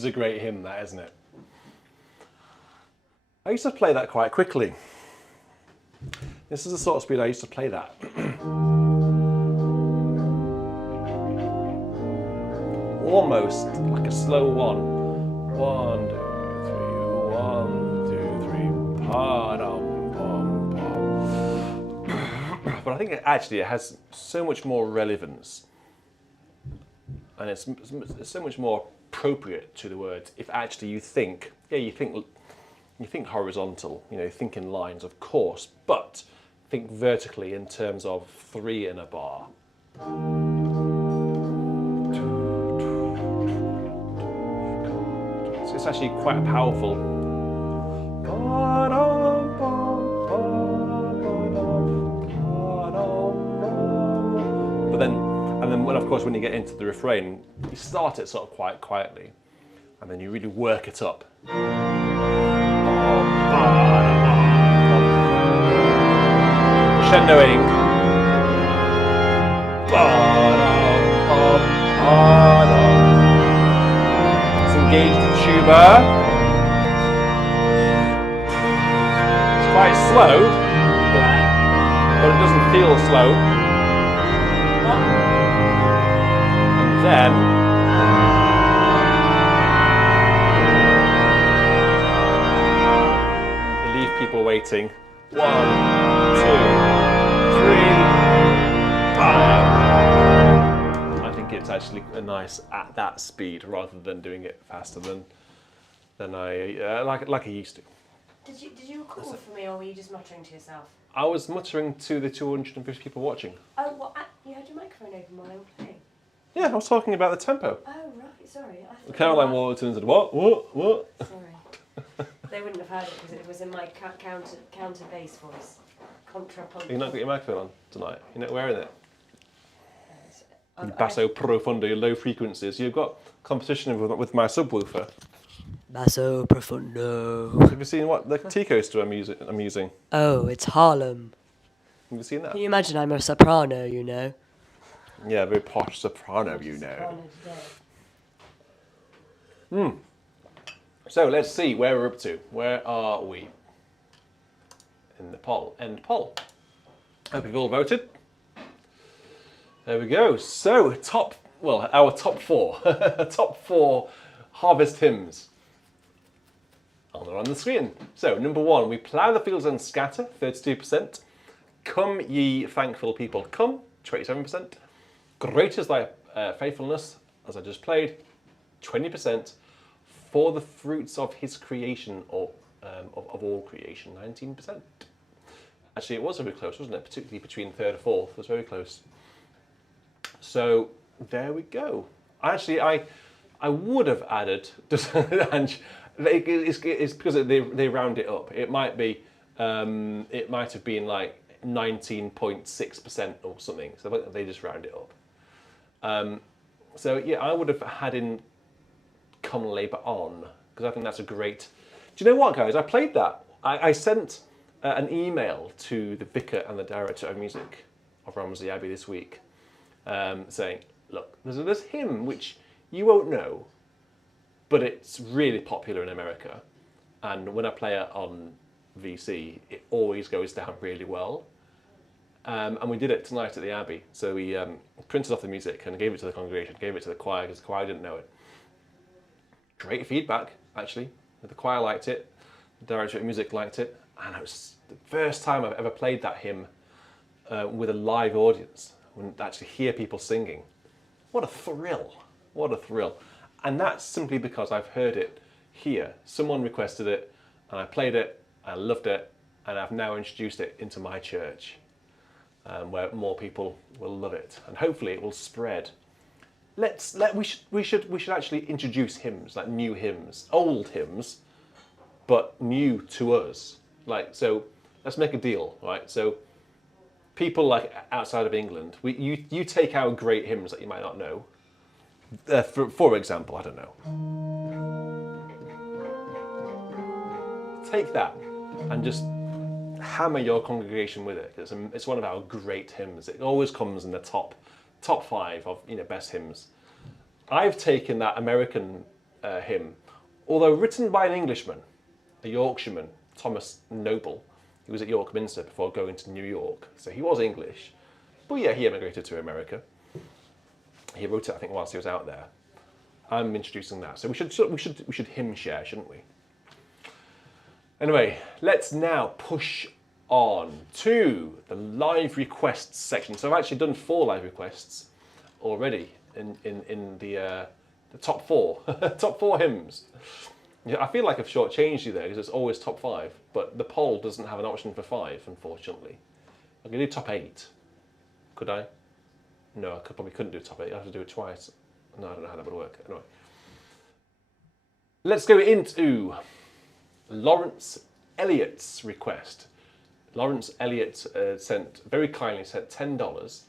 is a great hymn, that, isn't it? I used to play that quite quickly. This is the sort of speed I used to play that. Almost like a slow one. 1, 2, 3, 1, 2, 3, pa-dum, pum, pum. But I think it has so much more relevance, and it's so much more appropriate to the words if actually you think horizontal, think in lines, of course, but think vertically in terms of 3 in a bar. So it's actually quite powerful. But then of course, when you get into the refrain, you start it sort of quite quietly, and then you really work it up. Crescendoing. Let's engage the tuba. It's quite slow, but it doesn't feel slow. And then leave people waiting. 1, 2, 3, bam! I think it's actually nice at that speed rather than doing it faster than I like I used to. Did you record for me, or were you just muttering to yourself? I was muttering to the 250 people watching. Oh, well, you had your microphone open while I was playing. Yeah, I was talking about the tempo. Oh, right, sorry. Caroline Waterton said, what? Sorry. They wouldn't have heard it because it was in my counter bass voice. Contrapuntal. You've not got your microphone on tonight. You're not wearing it. Basso profundo, your low frequencies. You've got competition with my subwoofer. Basso profundo. Have you seen what the tea coaster I'm using? Oh, it's Harlem. Have you seen that? Can you imagine I'm a soprano, Yeah, very posh soprano, So let's see where we're up to. Where are we? In the poll. End poll. Hope you've all voted. There we go. So our top 4. Top 4 harvest hymns. They're on the screen. So number 1, we plough the fields and scatter, 32%. Come ye thankful people, come, 27%. Great is thy faithfulness, as I just played, 20%. For the fruits of his creation, or of all creation, 19%. Actually, it was very close, wasn't it? Particularly between 3rd and 4th, it was very close. So there we go. Actually, I would have added, it's because they round it up. It might have been like 19.6% or something. So they just round it up. So yeah, I would have had in Come Labour On, because I think that's a great... Do you know what, guys? I played that. I sent an email to the vicar and the director of music of Romsey Abbey this week, saying, look, there's this hymn which you won't know, but it's really popular in America, and when I play it on VC, it always goes down really well. And we did it tonight at the Abbey. So we printed off the music and gave it to the congregation, gave it to the choir, because the choir didn't know it. Great feedback, actually. The choir liked it, the director of music liked it, and it was the first time I've ever played that hymn with a live audience, when I actually hear people singing. What a thrill, what a thrill. And that's simply because I've heard it here. Someone requested it, and I played it, I loved it, and I've now introduced it into my church, where more people will love it, and hopefully it will spread. We should actually introduce hymns, like new hymns, old hymns, but new to us. So let's make a deal, right? So people like outside of England, you take our great hymns that you might not know. For example, I don't know. Take that and just hammer your congregation with it. It's one of our great hymns. It always comes in the top 5 of best hymns. I've taken that American hymn, although written by an Englishman, a Yorkshireman, Thomas Noble. He was at York Minster before going to New York, so he was English. But yeah, he emigrated to America. He wrote it, I think, whilst he was out there. I'm introducing that, so we should hymn share, shouldn't we? Anyway, let's now push on to the live requests section. So I've actually done 4 live requests already in the top 4, top 4 hymns. Yeah, I feel like I've shortchanged you there because it's always top 5, but the poll doesn't have an option for 5, unfortunately. I can do top 8. Could I? No, I probably couldn't do top 8. I have to do it twice. No, I don't know how that would work. Anyway, let's go into Lawrence Elliott's request. Lawrence Elliott very kindly sent $10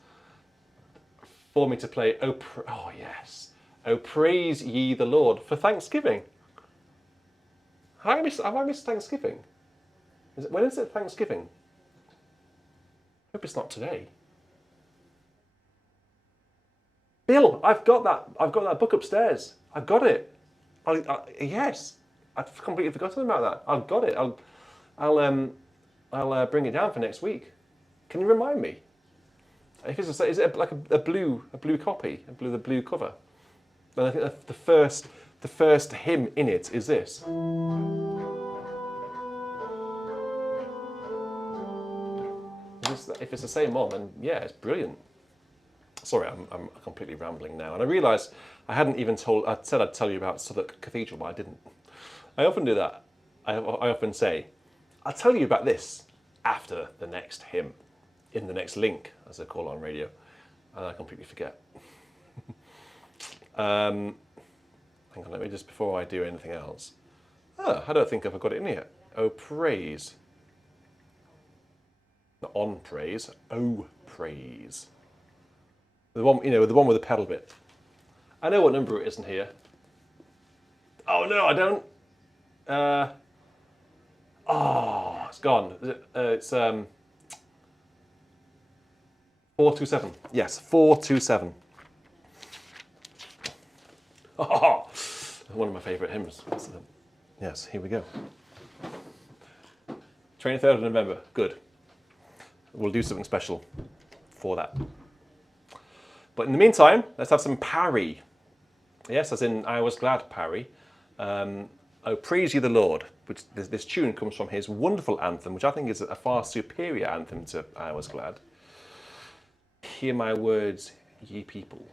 for me to play Oh Praise Ye the Lord for Thanksgiving. Have I missed Thanksgiving? When is it Thanksgiving? I hope it's not today. Bill, I've got that book upstairs. I've got it. Yes, I've completely forgotten about that. I've got it. I'll bring it down for next week. Can you remind me? If it's is it like a blue copy, the blue cover? And I think the first hymn in it is this. If it's the same one, then yeah, it's brilliant. Sorry, I'm completely rambling now. And I realised I hadn't even I said I'd tell you about Southwark Cathedral, but I didn't. I often do that. I often say, I'll tell you about this after the next hymn, in the next link, as they call it on radio. And I completely forget. Hang on, let me just, before I do anything else. I don't think I've got it in here. Oh, praise. Not on praise, oh, praise. The one, the one with the pedal bit. I know what number it is in here. Oh no, I don't. It's gone. It's 427. Yes, 427. Oh, one of my favourite hymns. Yes, here we go. 23rd of November. Good. We'll do something special for that. But in the meantime, let's have some Parry. Yes, as in I was glad Parry. Oh, Praise Ye the Lord, which this tune comes from his wonderful anthem, which I think is a far superior anthem to I Was Glad. Hear my words, ye people.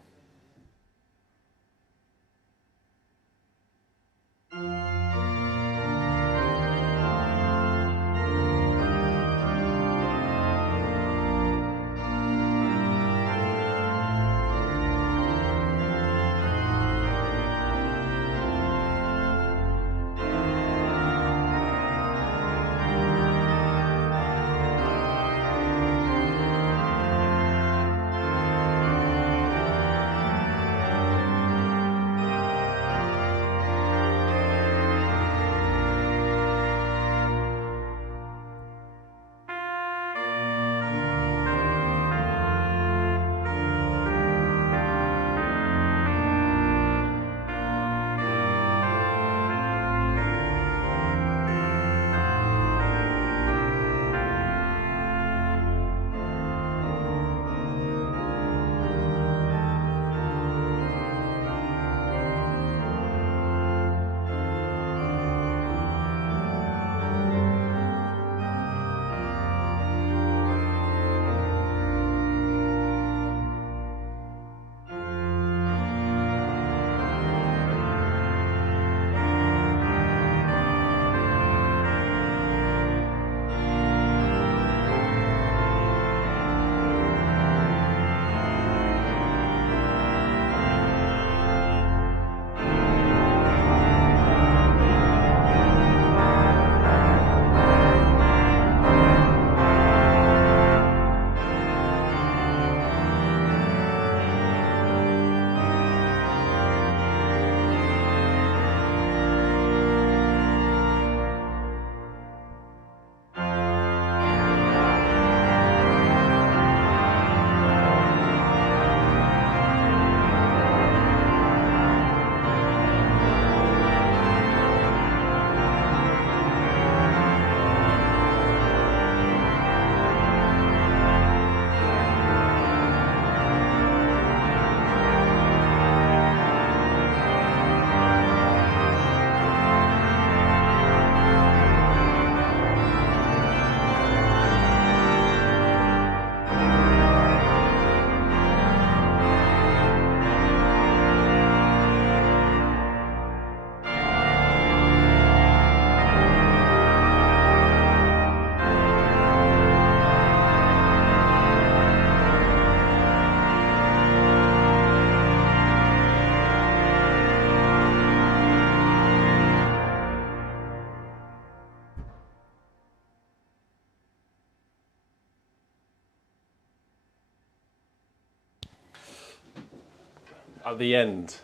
at the end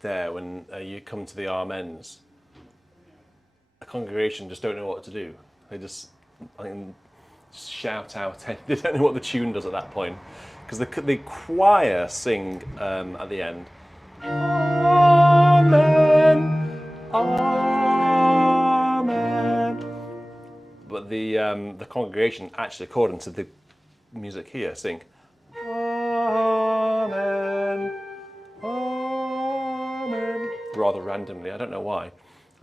there, when you come to the Amens, the congregation just don't know what to do. They just, I think, shout out. They don't know what the tune does at that point, because the choir sing at the end. Amen, amen. But the congregation, actually, according to the music here, sing amen, amen, rather randomly. I don't know why.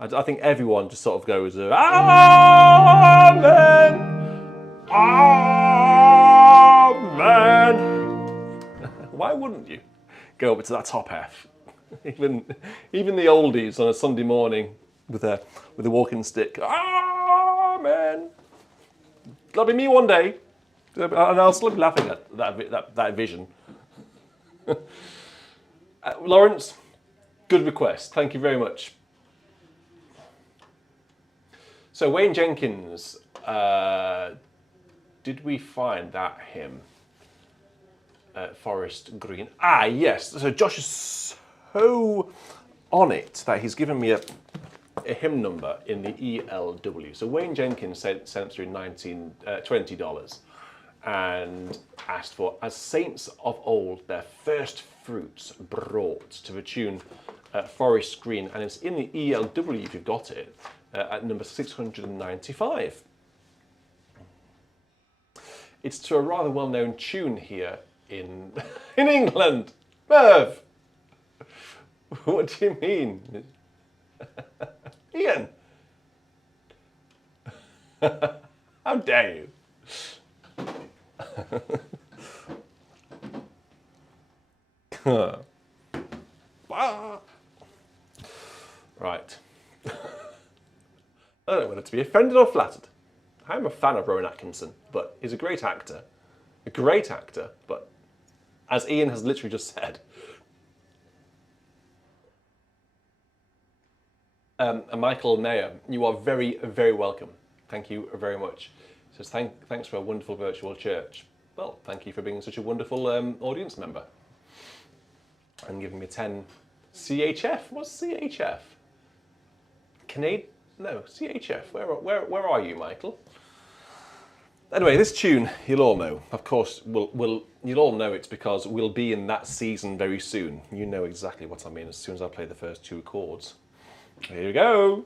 I think everyone just sort of goes amen, amen. Why wouldn't you go up to that top F? Even the oldies on a Sunday morning with a walking stick. Amen. That'll be me one day, and I'll still be laughing at that vision. Lawrence, good request. Thank you very much. So Wayne Jenkins, did we find that hymn? Forest Green. Ah, yes. So Josh is so on it that he's given me a hymn number in the ELW. So Wayne Jenkins sent through $20 and asked for "As saints of old their first fruits brought" to the tune Forest Green, and it's in the ELW if you've got it, at number 695. It's to a rather well-known tune here in England. Merv, what do you mean? Ian, how dare you? Right. I don't know whether to be offended or flattered. I'm a fan of Rowan Atkinson, but he's a great actor. A great actor, but as Ian has literally just said. And Michael Nair, you are very, very welcome. Thank you very much. He says, thanks for a wonderful virtual church. Well, thank you for being such a wonderful audience member. And giving me 10 CHF. What's CHF? Canadian? No, CHF. Where are you, Michael? Anyway, this tune you'll all know. Of course, you'll all know it's because we'll be in that season very soon. You know exactly what I mean as soon as I play the first two chords. Here we go.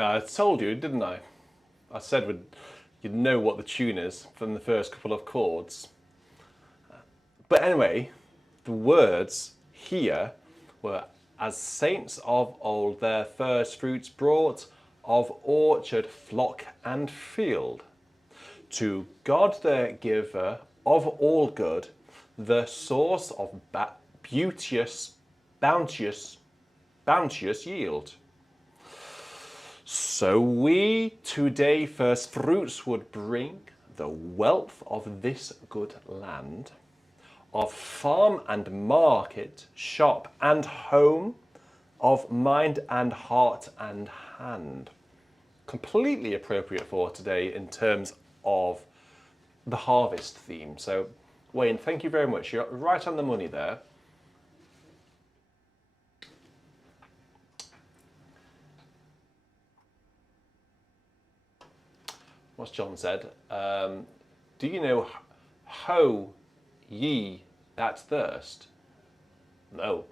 I told you, didn't I? I said you'd know what the tune is from the first couple of chords. But anyway, the words here were, as saints of old their first fruits brought, of orchard, flock and field. To God the giver of all good, the source of bounteous yield. So we today first fruits would bring the wealth of this good land, of farm and market, shop and home, of mind and heart and hand. Completely appropriate for today in terms of the harvest theme. So Wayne, thank you very much. You're right on the money there. What's John said? Do you know hoe ye that thirst? No.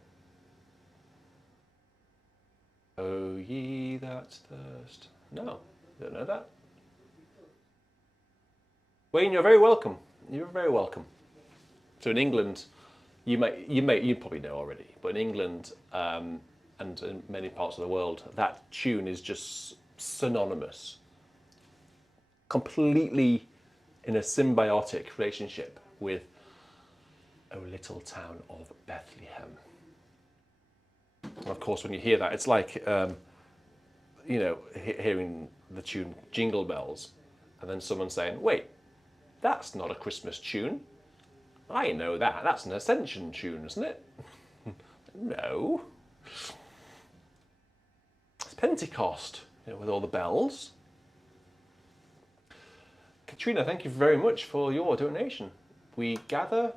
Hoe ye that thirst? No, don't know that. Wayne, you're very welcome. You're very welcome. So in England, you probably know already, but in England and in many parts of the world, that tune is just synonymous. Completely in a symbiotic relationship with O Little Town of Bethlehem. And of course, when you hear that, it's like, hearing the tune Jingle Bells, and then someone saying, wait, that's not a Christmas tune. I know that. That's an Ascension tune, isn't it? No. It's Pentecost, with all the bells. Katrina, thank you very much for your donation. We gather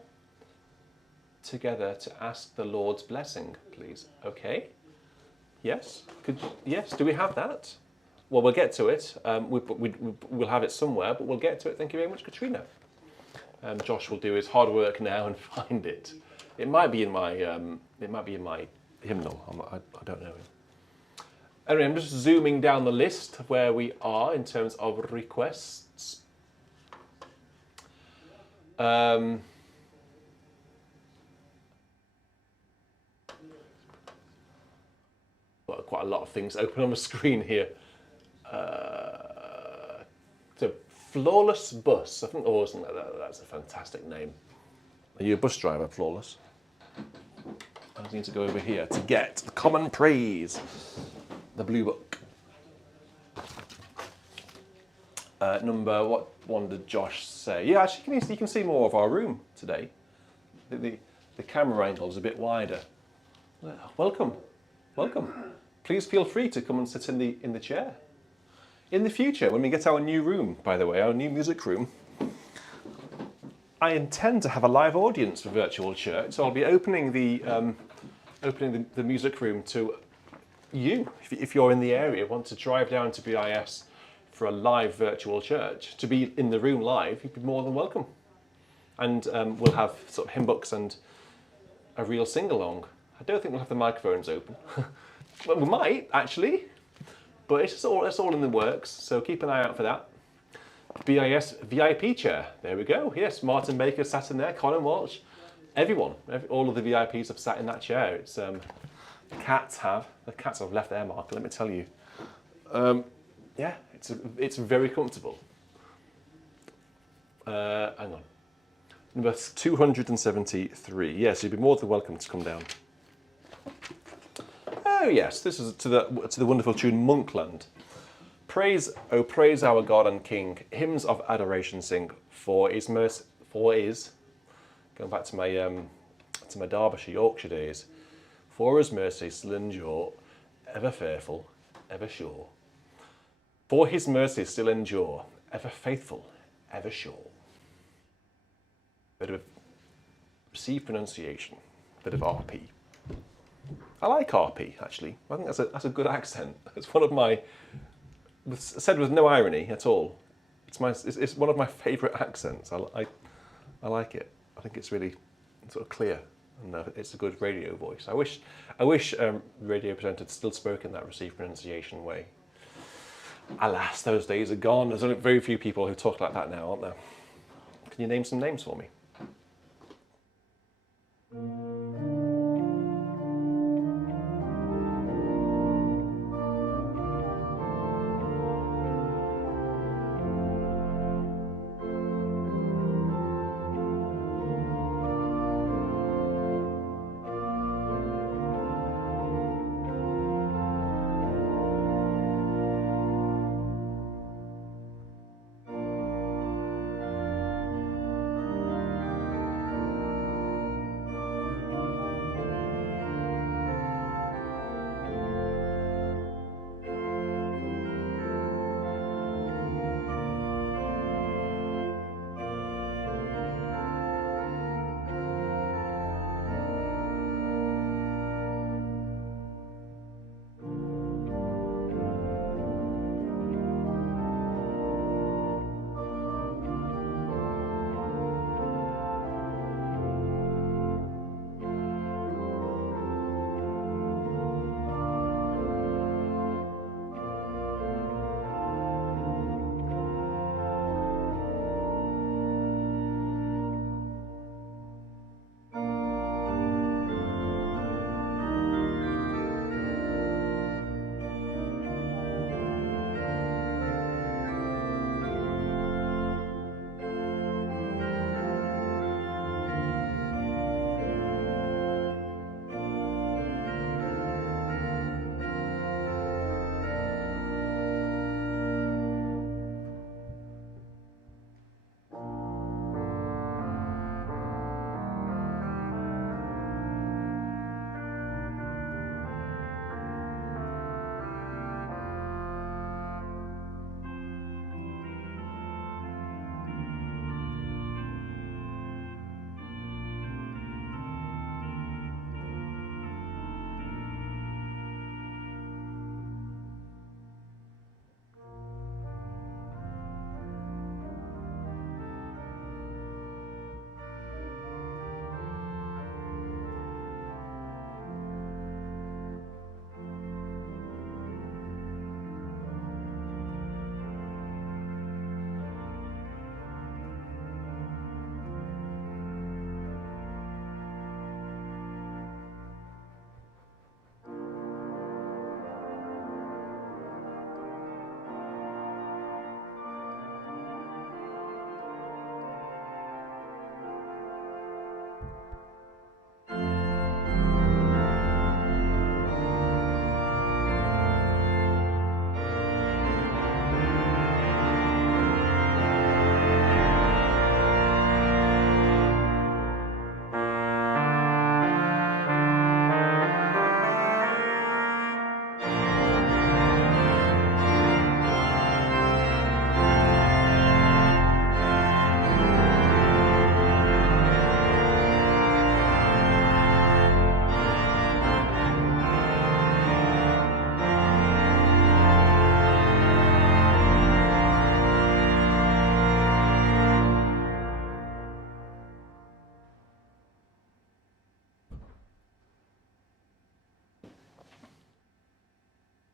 together to ask the Lord's blessing, please. Okay. Yes. Yes. Do we have that? Well, we'll get to it. We'll have it somewhere, but we'll get to it. Thank you very much, Katrina. Josh will do his hard work now and find it. It might be in my hymnal. I don't know. Anyway, I'm just zooming down the list of where we are in terms of requests. Well, quite a lot of things open on the screen here. So Flawless Bus. I think that's a fantastic name. Are you a bus driver, Flawless? I need to go over here to get the Common Praise, the Blue Book. What one did Josh say? Yeah, actually, you can see more of our room today. The camera angle is a bit wider. Welcome. Please feel free to come and sit in the chair. In the future, when we get our new room, by the way, our new music room, I intend to have a live audience for Virtual Church. So I'll be opening the music room to you, if you're in the area, want to drive down to BIS for a live virtual church, to be in the room live, you'd be more than welcome. And we'll have sort of hymn books and a real sing-along. I don't think we'll have the microphones open. Well, we might, actually. But it's all in the works, so keep an eye out for that. BIS VIP chair, there we go. Yes, Martin Baker sat in there, Colin Walsh, everyone, all of the VIPs have sat in that chair. It's the cats have left their mark, let me tell you. Yeah, it's very comfortable. Hang on. Number 273. Yes, you'd be more than welcome to come down. Oh yes, this is to the wonderful tune Monkland. Praise, oh praise our God and King, hymns of adoration sing, for his mercy, going back to my Derbyshire, Yorkshire days, for his mercy still endure, ever faithful, ever sure. For his mercy still endure, ever faithful, ever sure. Bit of C pronunciation, bit of RP. I like RP, actually. I think that's a good accent. It's one of my, said with no irony at all. It's one of my favourite accents. I like it. I think it's really sort of clear, and it's a good radio voice. I wish radio presenters still spoke in that received pronunciation way. Alas, those days are gone. There's only very few people who talk like that now, aren't there? Can you name some names for me?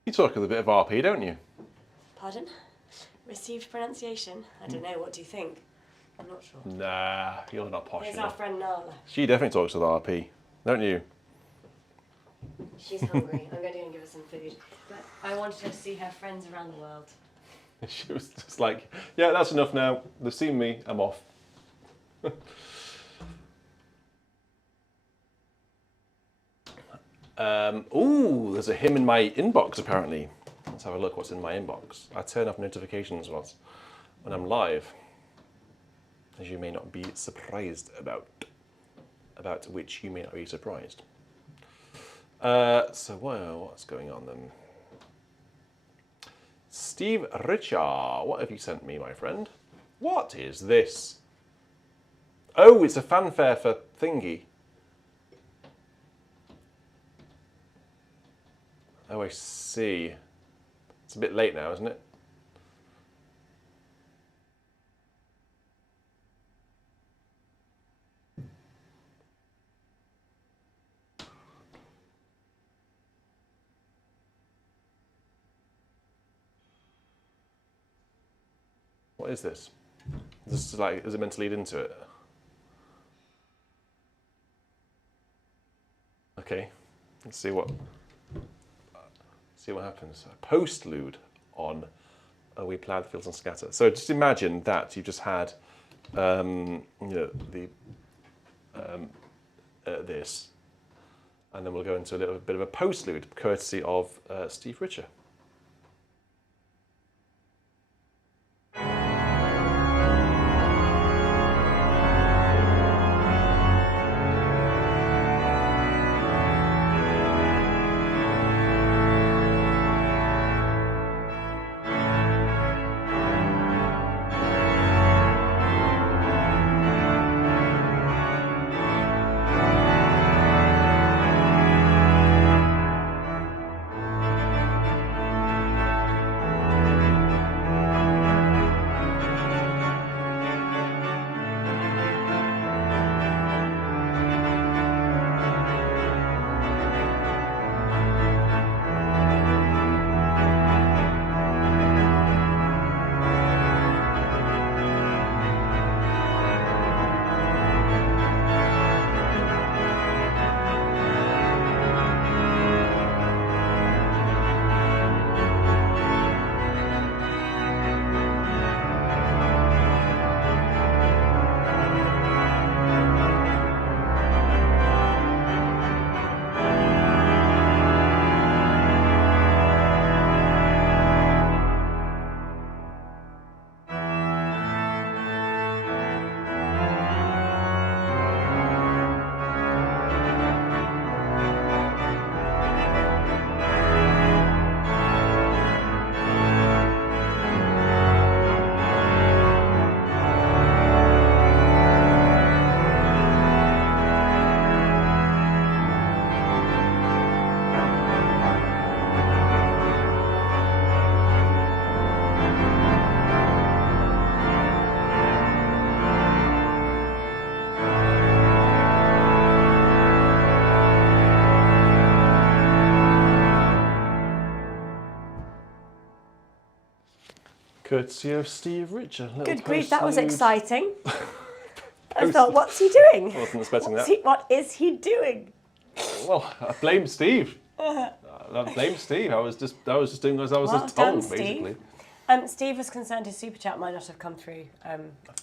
You talk with a bit of RP, don't you? Pardon? Received pronunciation? I don't know. What do you think? I'm not sure. Nah, you're not posh Here's our enough. friend Nala. She definitely talks with RP, don't you? She's hungry. I'm going to go and give her some food. But I wanted her to see her friends around the world. She was just like, yeah, that's enough now. They've seen me, I'm off. Ooh, there's a hymn in my inbox apparently. Let's have a look what's in my inbox. I turn off notifications when I'm live, as you may not be surprised about which you may not be surprised. So what's going on then? Steve Richard, what have you sent me, my friend? What is this? Oh, it's a fanfare for thingy. Oh, I see. It's a bit late now, isn't it? What is this? This is like, is it meant to lead into it? Okay, let's see what happens. Postude on we plough the fields and scatter. So just imagine that you just had this, and then we'll go into a little bit of a postlude, courtesy of Steve Richer. Courtesy of Steve Richer. Good grief, that was postlude. exciting. I thought, what's he doing? I wasn't expecting that. What is he doing? Well, I blame Steve. I blame Steve. I was just doing as I was Well just done, told, Steve. basically. Steve was concerned his super chat might not have come through. I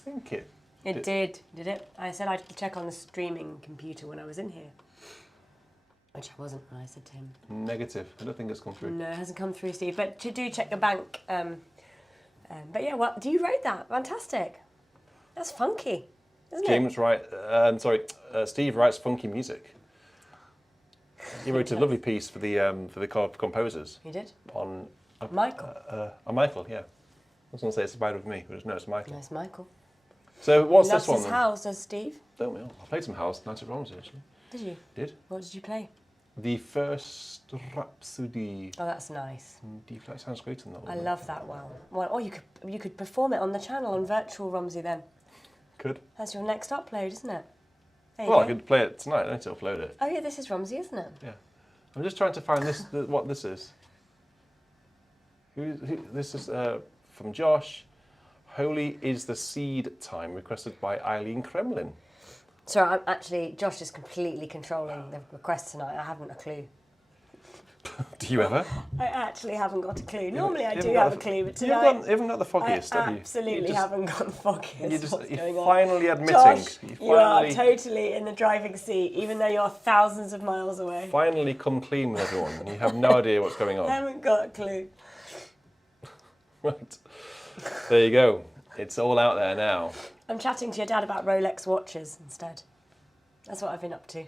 think it. It did it? I said I'd check on the streaming computer when I was in here. Which I wasn't when I said to him. Negative. I don't think it's come through. No, it hasn't come through, Steve. But do check your bank. But yeah, well, you wrote that. Fantastic. That's funky, isn't James Steve writes funky music. He wrote a lovely piece for the composers. He did? On Michael. Michael, yeah. I was going to say it's about with me, but no, it's Michael. Nice, Michael. So what's Loves this one his then? house, does Steve? Don't we all? I played some house nights at Romsey actually. Did you? Did? What did you play? The first Rhapsody. Oh, that's nice. D flat sounds great in that one. I love that well. Or you could perform it on the channel on virtual Romsey then. Could. That's your next upload, isn't it? There you Well, go. I could play it tonight. I don't need to upload it. Oh yeah, this is Romsey, isn't it? Yeah. I'm just trying to find what this is. This is from Josh. Holy is the seed time, requested by Eileen Kremlin. Sorry, Josh is completely controlling the request tonight. I haven't a clue. Do you ever? I actually haven't got a clue. Normally I You do haven't have a got clue, but You tonight haven't got the foggiest, I have you? absolutely You just- haven't got the foggiest. What's You're going on? finally admitting. Josh, you you are finally, totally in the driving seat, even though you're thousands of miles away. finally come clean with everyone, and you have no idea what's going I on. haven't got a clue. Right. There you go. It's all out there now. I'm chatting to your dad about Rolex watches instead. That's what I've been up to.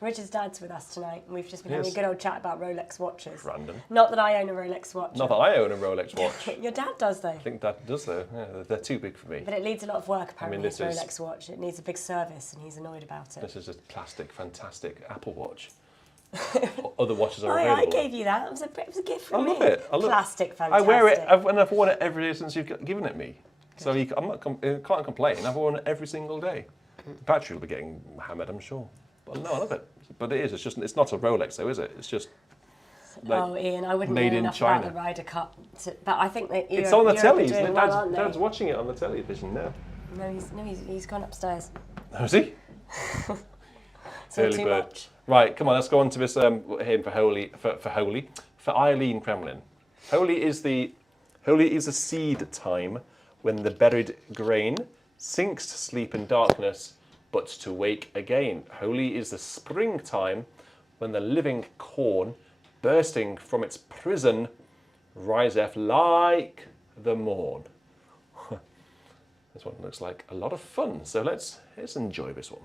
Richard's dad's with us tonight, and we've just been having a Yes. good old chat about Rolex watches. Random. Not that I own a Rolex watch. Not that I own a Rolex watch. Your dad does, though. I think that does though. Yeah, they're too big for me. But it needs a lot of work, apparently, this his is- Rolex watch. It needs a big service, and he's annoyed about it. This is a plastic, fantastic Apple Watch. Other watches are I available. gave you that. It was a gift from I me. love it. I love Plastic, I fantastic. wear it, and I've worn it every day since you've given it me. So I can't complain. I've worn it every single day. The battery will be getting hammered, I'm sure. But no, I love it. But it's not a Rolex though, is it? It's just like, Oh, Ian, I wouldn't made know in enough China. about the Ryder Cup, but I think that It's on the telly. doing well, aren't Dad's they? watching it on the television now. No, he's gone upstairs. Oh, is he? It's not Early too bird. much. Right, come on, let's go on to this hymn for Eileen Kremlin. Holy is the seed time when the buried grain sinks to sleep in darkness, but to wake again. Holy is the springtime when the living corn, bursting from its prison, riseth like the morn. This one looks like a lot of fun, so let's enjoy this one.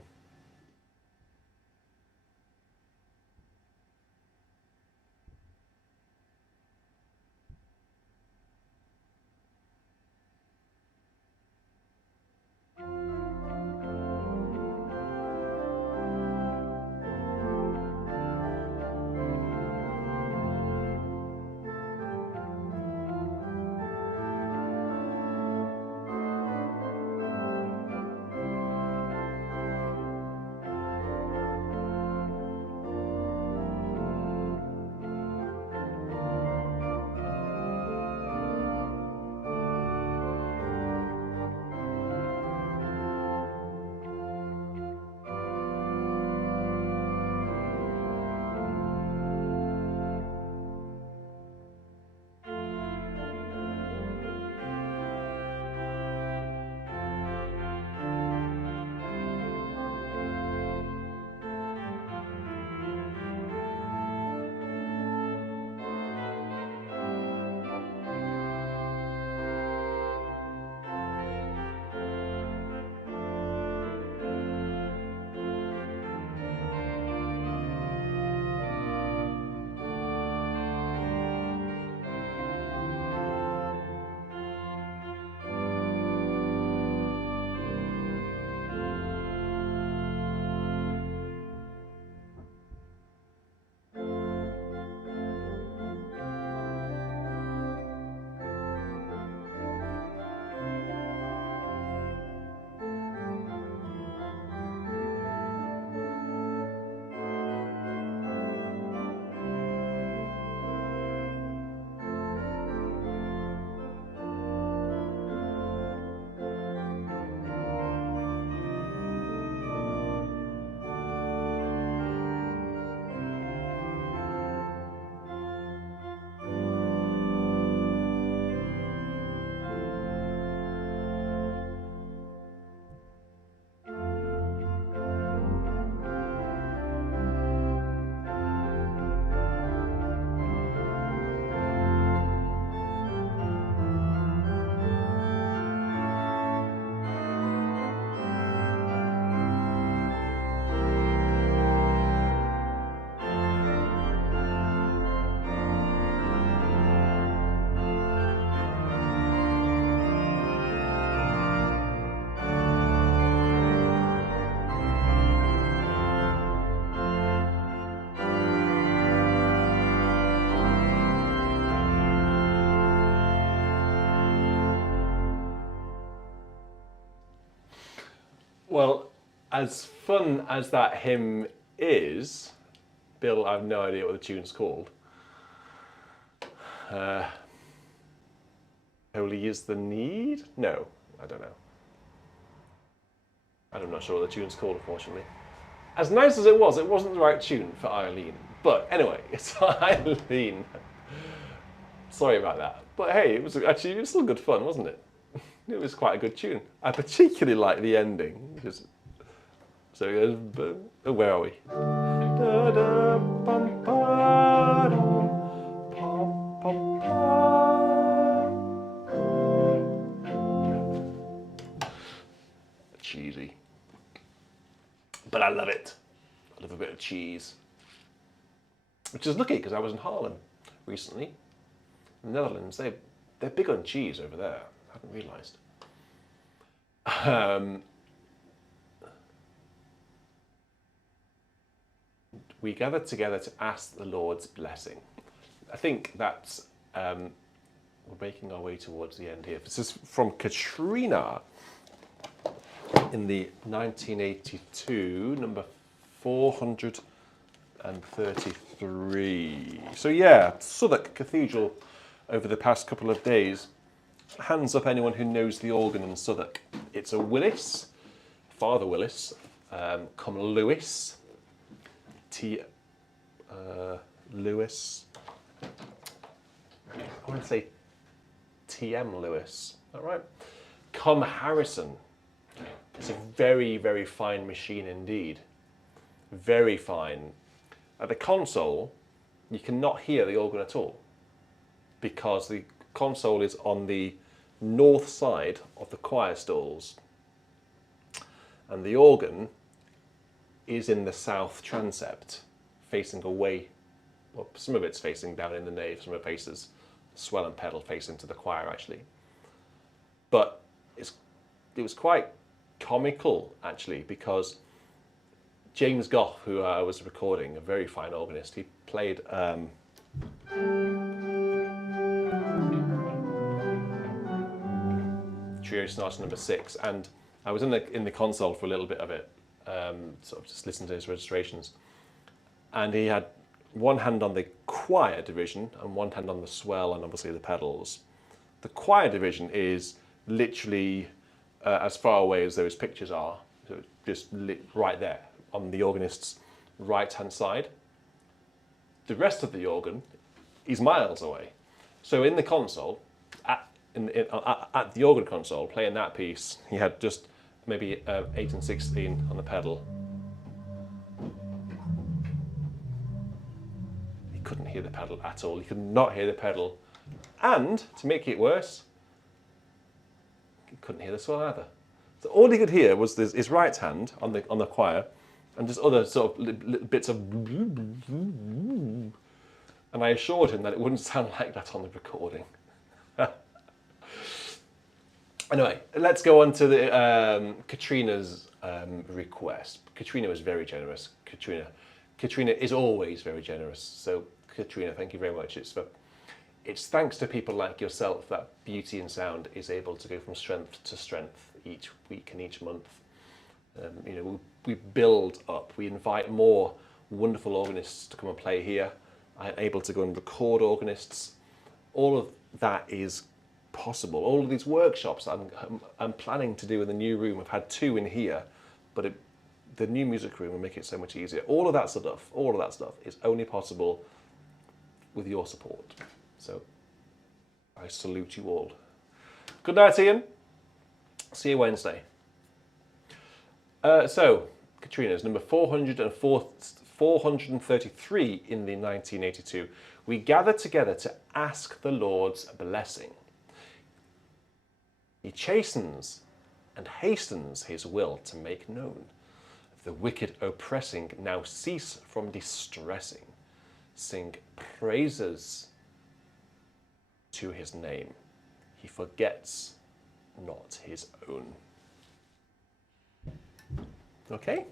Well, as fun as that hymn is, Bill, I have no idea what the tune's called. Holy is the need? No, I don't know. I'm not sure what the tune's called, unfortunately. As nice as it wasn't the right tune for Eileen. But anyway, it's Eileen. Sorry about that. But hey, it was still good fun, wasn't it? It was quite a good tune. I particularly like the ending. So it goes, where are we? Cheesy. But I love it. I love a bit of cheese. Which is lucky because I was in Haarlem recently. In the Netherlands, they're big on cheese over there. I hadn't realised. We gathered together to ask the Lord's blessing. I think that's, we're making our way towards the end here. This is from Katrina in the 1982, number 434. 3. So yeah, Southwark Cathedral over the past couple of days. Hands up anyone who knows the organ in Southwark. It's a Willis, Father Willis, come Lewis, Lewis. I want to say TM Lewis. Is that right? Come Harrison. It's a very, very fine machine indeed. Very fine. At the console, you cannot hear the organ at all because the console is on the north side of the choir stalls and the organ is in the south transept, facing away. Well, some of it's facing down in the nave, some of it faces the swell and pedal facing to the choir actually. But it was quite comical actually because James Goff, who I was recording, a very fine organist, he played Trio Sonata number 6, and I was in the console for a little bit of it, sort of just listening to his registrations, and he had one hand on the choir division and one hand on the swell and obviously the pedals. The choir division is literally as far away as those pictures are, so just right there on the organist's right hand side. The rest of the organ is miles away. So in the console, at the organ console, playing that piece, he had just maybe 8 and 16 on the pedal. He couldn't hear the pedal at all. He could not hear the pedal. And to make it worse, he couldn't hear the swell either. So all he could hear was his right hand on the choir, and just other sort of little bits of. And I assured him that it wouldn't sound like that on the recording. Anyway, let's go on to the Katrina's request. Katrina was very generous. Katrina is always very generous. So Katrina, thank you very much. It's thanks to people like yourself that Beauty and Sound is able to go from strength to strength each week and each month. We build up. We invite more wonderful organists to come and play here. I'm able to go and record organists. All of that is possible. All of these workshops I'm planning to do in the new room. I've had 2 in here, but the new music room will make it so much easier. All of that stuff is only possible with your support. So I salute you all. Good night, Ian. See you Wednesday. So Katrina's number 433 in the 1982. We gather together to ask the Lord's blessing. He chastens and hastens his will to make known. The wicked oppressing now cease from distressing. Sing praises to his name. He forgets not his own. Okay?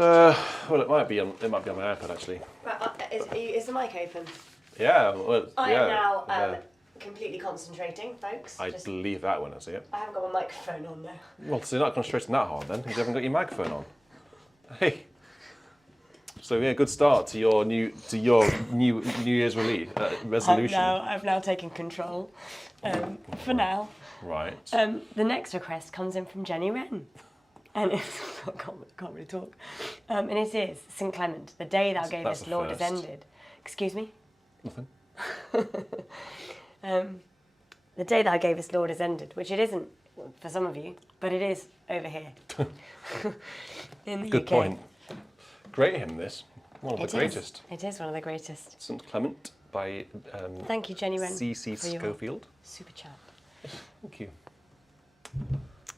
Well, it might be on my iPad actually. Right, is the mic open? Yeah. Well, I yeah. am now yeah. completely concentrating, folks. I believe that when I see it. I haven't got my microphone on though. Well, so you're not concentrating that hard then, because you haven't got your microphone on. Hey. So yeah, good start to your New Year's resolution. I've now taken control. For now. Right. The next request comes in from Jenny Wren. And it's, I can't really talk. And it is St Clement, the day thou gavest, Lord, is ended. Excuse me? Nothing. The day thou gavest, Lord, is ended, which it isn't for some of you, but it is over here. In the Good UK. point. Great hymn, this. One of the greatest. It is one of the greatest. St Clement by Thank you, Jenny Wren. C.C. for your Schofield. Super chat. Thank you.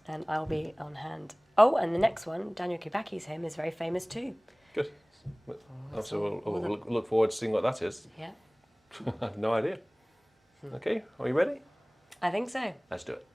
And I'll be on hand. Oh, and the next one, Daniel Kubaki's hymn, is very famous too. Good. So we'll look forward to seeing what that is. Yeah, I have no idea. Okay, are you ready? I think so. Let's do it.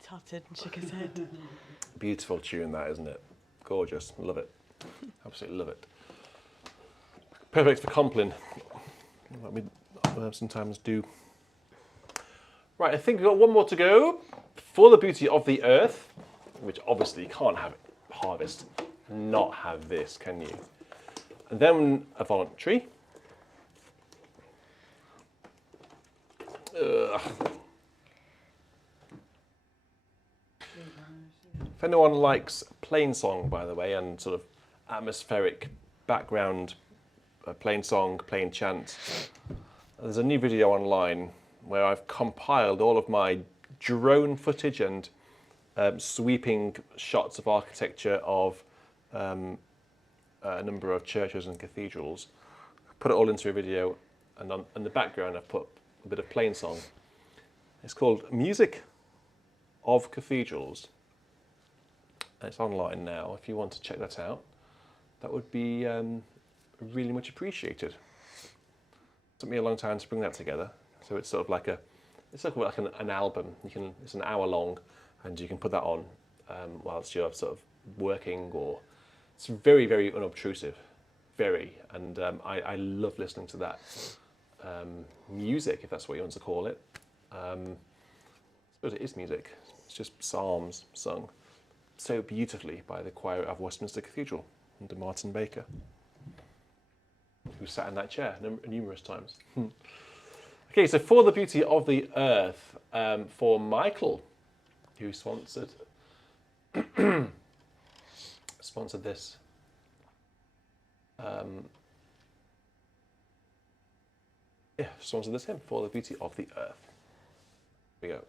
Tutted and shook his head. Beautiful tune, that, isn't it? Gorgeous. Love it. Absolutely love it. Perfect for Compline. Let me sometimes do. Right, I think we've got one more to go. For the Beauty of the Earth, which obviously you can't have harvest, not have this, can you? And then a voluntary. If anyone likes plain song, by the way, and sort of atmospheric background, plain song, plain chant, There's a new video online where I've compiled all of my drone footage and sweeping shots of architecture of a number of churches and cathedrals. Put it all into a video, and in the background I've put a bit of plain song. It's called Music of Cathedrals. It's online now. If you want to check that out, that would be really much appreciated. It took me a long time to bring that together. So it's sort of like an album. It's an hour long, and you can put that on whilst you're sort of working, or it's very, very unobtrusive, and I love listening to that music, if that's what you want to call it. I suppose it is music. It's just psalms sung so beautifully by the choir of Westminster Cathedral under Martin Baker, who sat in that chair numerous times. Okay, so For the Beauty of the Earth, for Michael, who sponsored this. Sponsored this hymn, For the Beauty of the Earth. Here we go.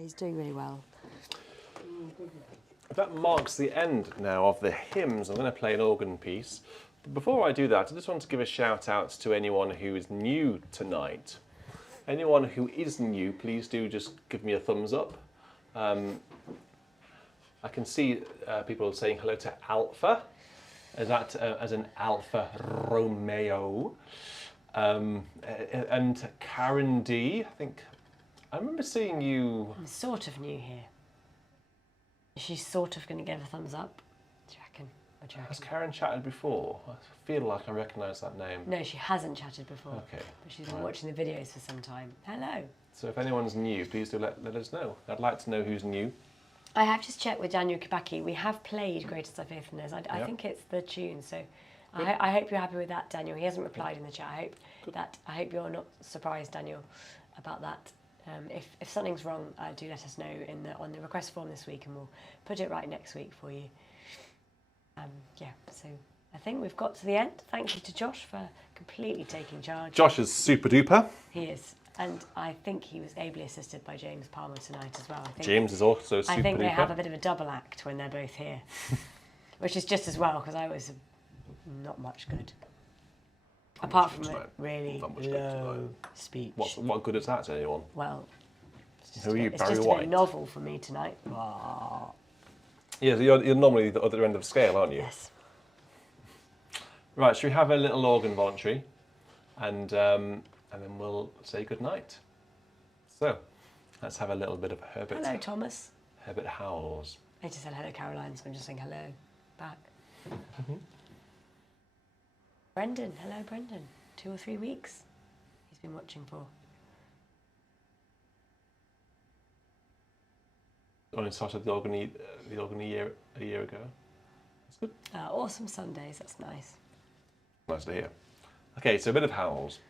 He's doing really well. That marks the end now of the hymns. I'm going to play an organ piece. But before I do that, I just want to give a shout out to anyone who is new tonight. Anyone who is new, please do just give me a thumbs up. I can see people saying hello to Alpha. Is that as an Alfa Romeo? And Karen D, I think, I remember seeing you... I'm sort of new here. She's sort of going to give a thumbs up. Do you reckon? What do you Has reckon? Karen chatted before? I feel like I recognise that name. No, she hasn't chatted before. Okay. But she's been watching the videos for some time. Hello. So if anyone's new, please do let us know. I'd like to know who's new. I have just checked with Daniel Kibaki. We have played Greatest of Faithfulness. I Yep. think it's the tune, so I hope you're happy with that, Daniel. He hasn't replied in the chat. I hope you're not surprised, Daniel, about that. If something's wrong, do let us know on the request form this week, and we'll put it right next week for you. Yeah, so I think we've got to the end. Thank you to Josh for completely taking charge. Josh is super duper. He is. And I think he was ably assisted by James Palmer tonight as well. I think, James is also super duper. I think they have a bit of a double act when they're both here, which is just as well, because I was not much good. Apart from a really low speech. What good is that to anyone? Well, it's Who are you, it's Barry just a White? bit novel for me tonight. Yeah, so you're normally the other end of the scale, aren't you? Yes. Right, should we have a little organ voluntary, and then we'll say good night. So, let's have a little bit of Herbert. Hello, Thomas. Herbert Howells. I just said hello, Caroline, so I'm just saying hello back. Brendan, hello, Brendan. 2 or 3 weeks he's been watching for. Only started the organ year a year ago. That's good. Awesome Sundays, that's nice. Nice to hear. Okay, so a bit of Howells.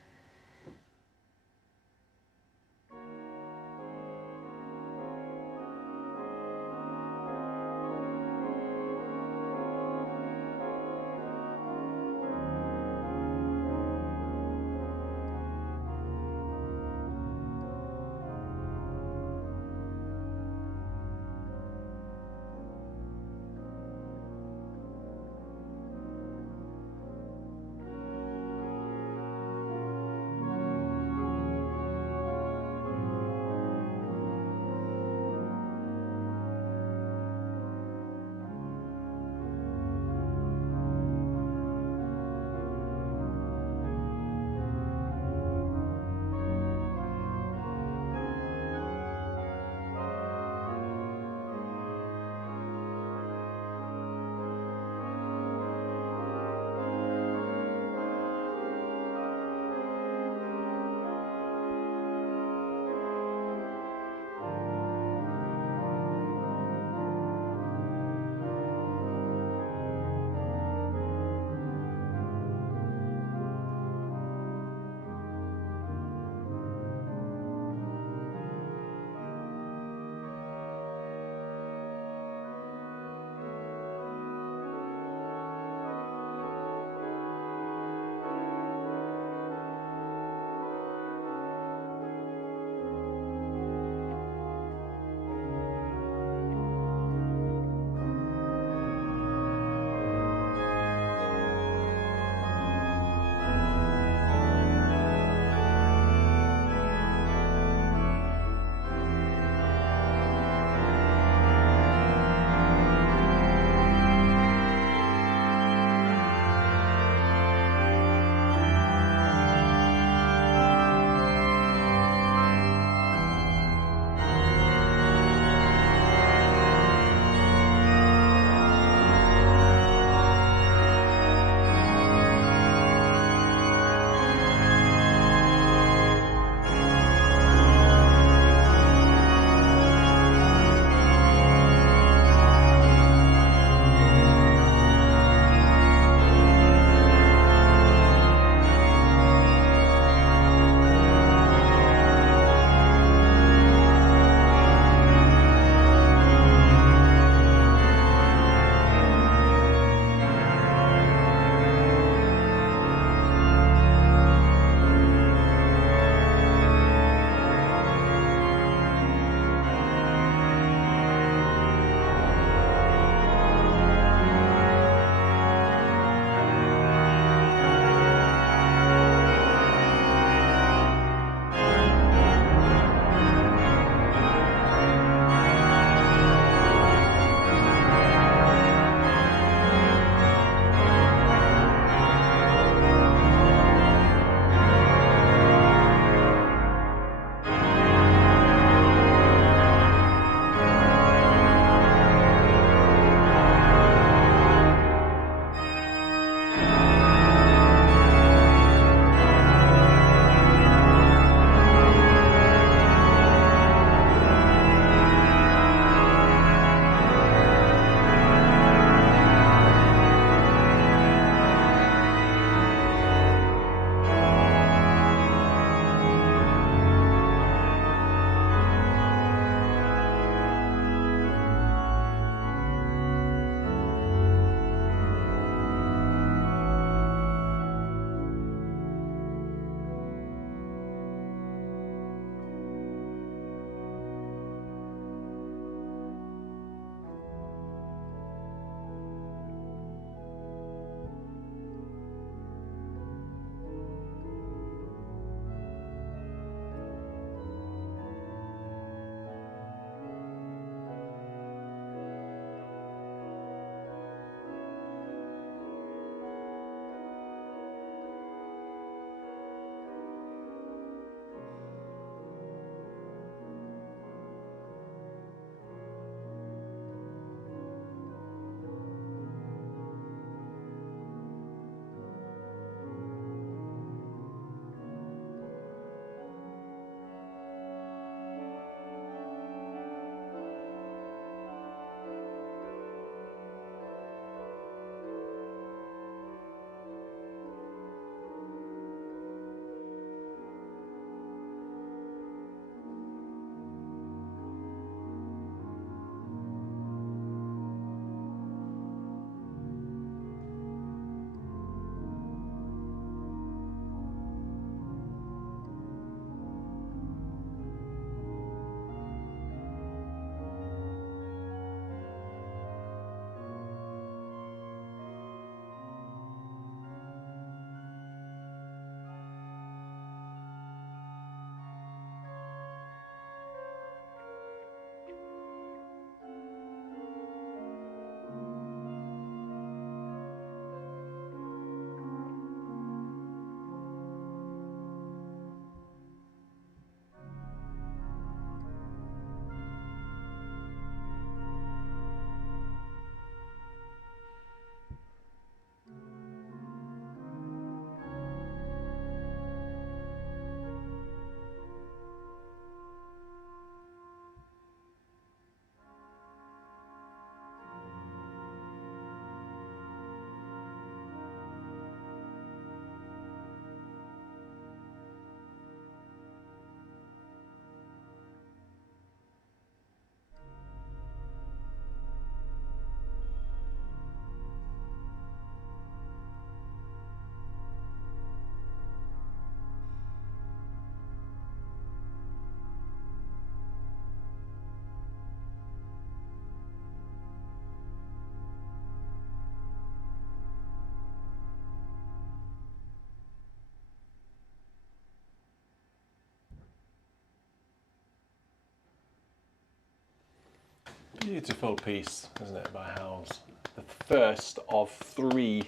Beautiful piece, isn't it, by Howells? The first of 3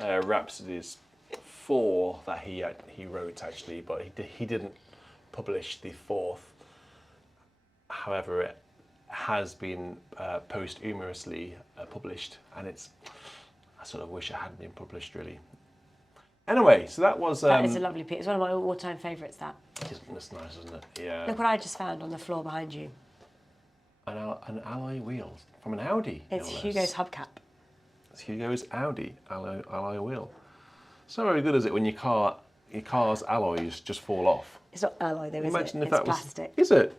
Rhapsodies, 4 that he wrote actually, but he didn't publish the 4th. However, it has been posthumously published, and I sort of wish it hadn't been published really. Anyway, so that was... that is a lovely piece. It's one of my all-time favourites, that. It's nice, isn't it? Yeah. Look what I just found on the floor behind you. An alloy wheel from an Audi. It's no less. Hugo's hubcap. It's Hugo's Audi alloy wheel. It's not very good, is it, when your car's alloys just fall off? It's not alloy though, is it? Imagine if It's that was... plastic. Is it?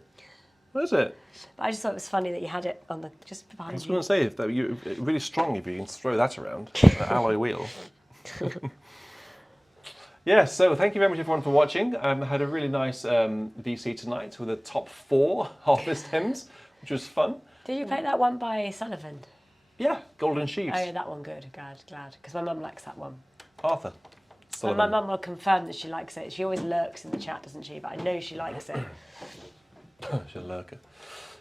What is it? But I just thought it was funny that you had it on the just I behind was you. going to say, if that you really strong if you can throw that around, the alloy wheel. Yeah, so thank you very much everyone for watching. I had a really nice VC tonight with the top 4 Harvest hymns, which was fun. Did you play that one by Sullivan? Yeah, Golden Sheaves. Oh yeah, that one good. Glad. Because my mum likes that one. Arthur. And Sullivan. my mum will confirm that she likes it. She always lurks in the chat, doesn't she? But I know she likes it. She's a lurker.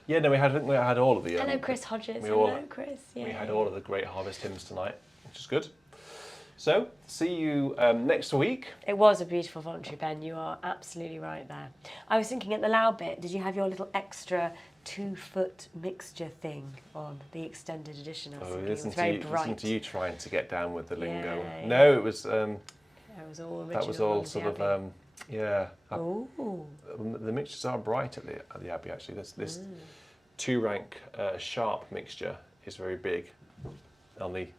Yeah, no, I think we had all of the... Hello, Chris Hodges. we Hello, all- Chris. We Yeah. had all of the great Harvest hymns tonight, which is good. So, see you next week. It was a beautiful voluntary, Ben. You are absolutely right there. I was thinking at the loud bit, did you have your little extra 2-foot mixture thing on the extended edition? I was thinking. It was very bright. Listen to you trying to get down with the lingo. Yeah, No, it was... It was all original. that was all Romsey sort of... Abbey. yeah. Ooh. The mixtures are bright at the Abbey, actually. This 2-rank sharp mixture is very big. It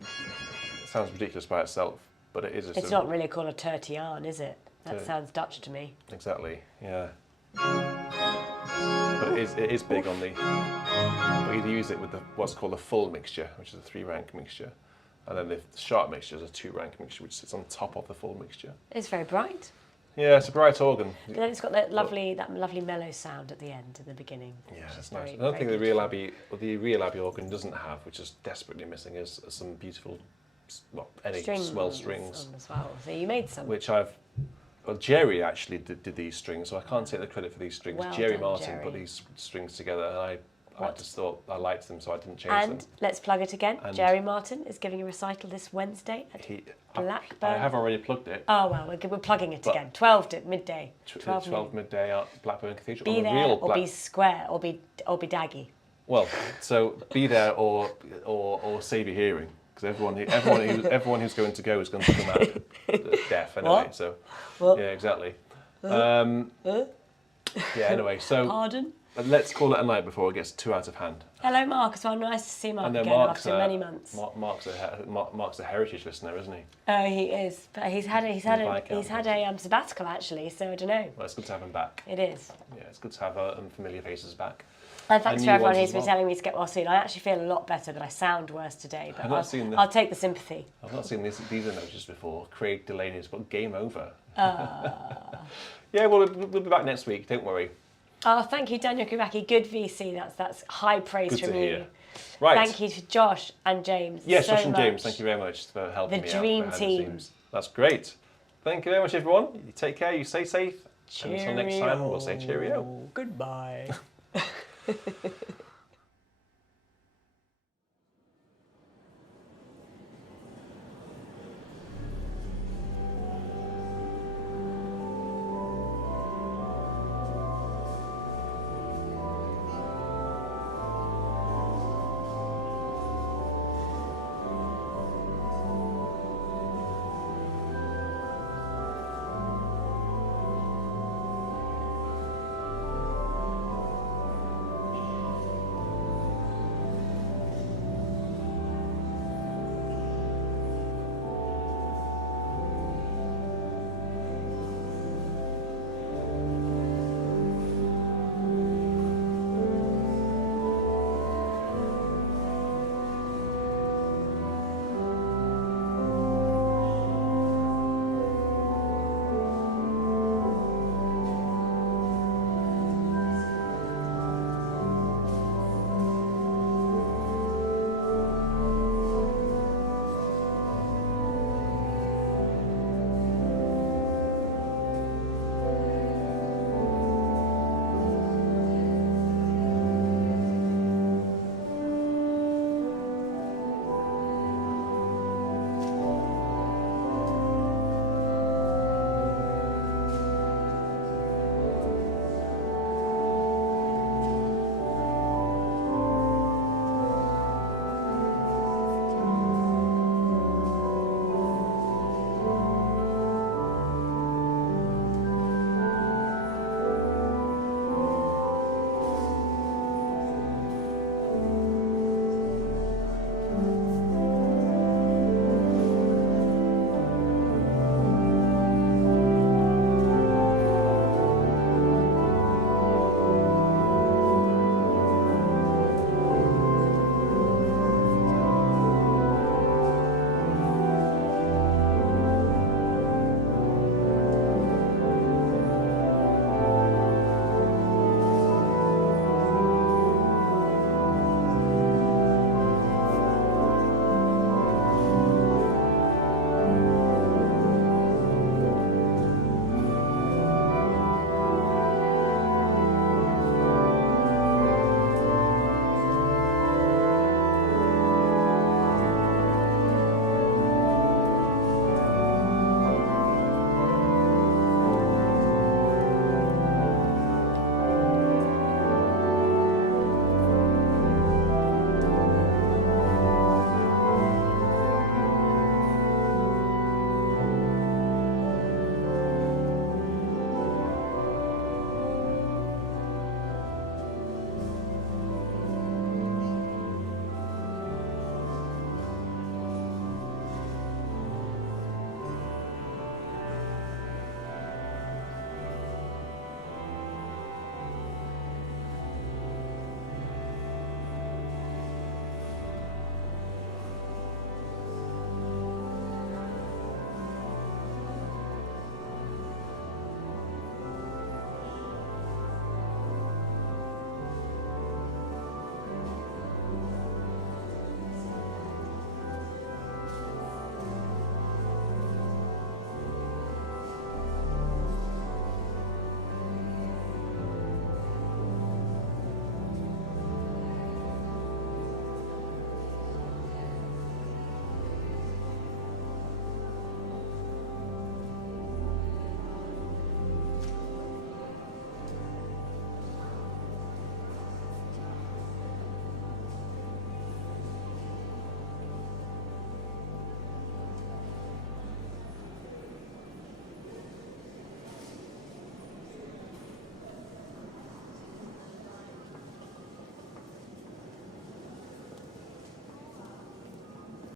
sounds ridiculous by itself, but it is. It's not really called a tertian, is it? That sounds Dutch to me. Exactly, yeah. But it is big on the... But you use it with what's called a full mixture, which is a 3-rank mixture. And then the sharp mixture is a 2-rank mixture, which sits on top of the full mixture. It's very bright. Yeah, it's a bright organ. But then it's got that lovely mellow sound at the end, in the beginning. Yeah, which it's is nice. very, Another thing very the real Abbey organ doesn't have, which is desperately missing, is some beautiful, swell strings. on as well. So you made some. Which Jerry actually did these strings, so I can't take the credit for these strings. Well Jerry done, Martin Jerry. put these strings together, and I just thought I liked them, so I didn't change And them. let's plug it again. And Jerry Martin is giving a recital this Wednesday at Blackburn. I have already plugged it. Oh well, we're plugging it But- again. 12 to midday. 12 noon. midday at Blackburn Cathedral. Be on the there real or be square or be daggy. Well, so be there or save your hearing, because everyone who's going to go is going to come out deaf anyway. What? So What? yeah, exactly. Yeah. Anyway, so Pardon? let's call it a night before it gets too out of hand. Hello, Mark. As well, nice to see Mark I know again after many months. Mark's a heritage listener, isn't he? Oh, he is. But he's had a sabbatical actually. So I don't know. Well, it's good to have him back. It is. Yeah, it's good to have familiar faces back. And thanks And for new everyone ones who's as been well. telling me to get well soon. I actually feel a lot better, but I sound worse today. But I've not seen the- I'll take the sympathy. I've not seen these emojis before. Craig Delaney's put game over. Yeah, well, we'll be back next week. Don't worry. Oh, thank you, Daniel Kubacki. Good VC. That's high praise Good from to you. hear. Right. Thank you to Josh and James. Yes, so Josh and much. James, thank you very much for helping The me out. dream behind the team. scenes. That's great. Thank you very much, everyone. You take care. You stay safe. And until next time, we'll say cheerio. Goodbye.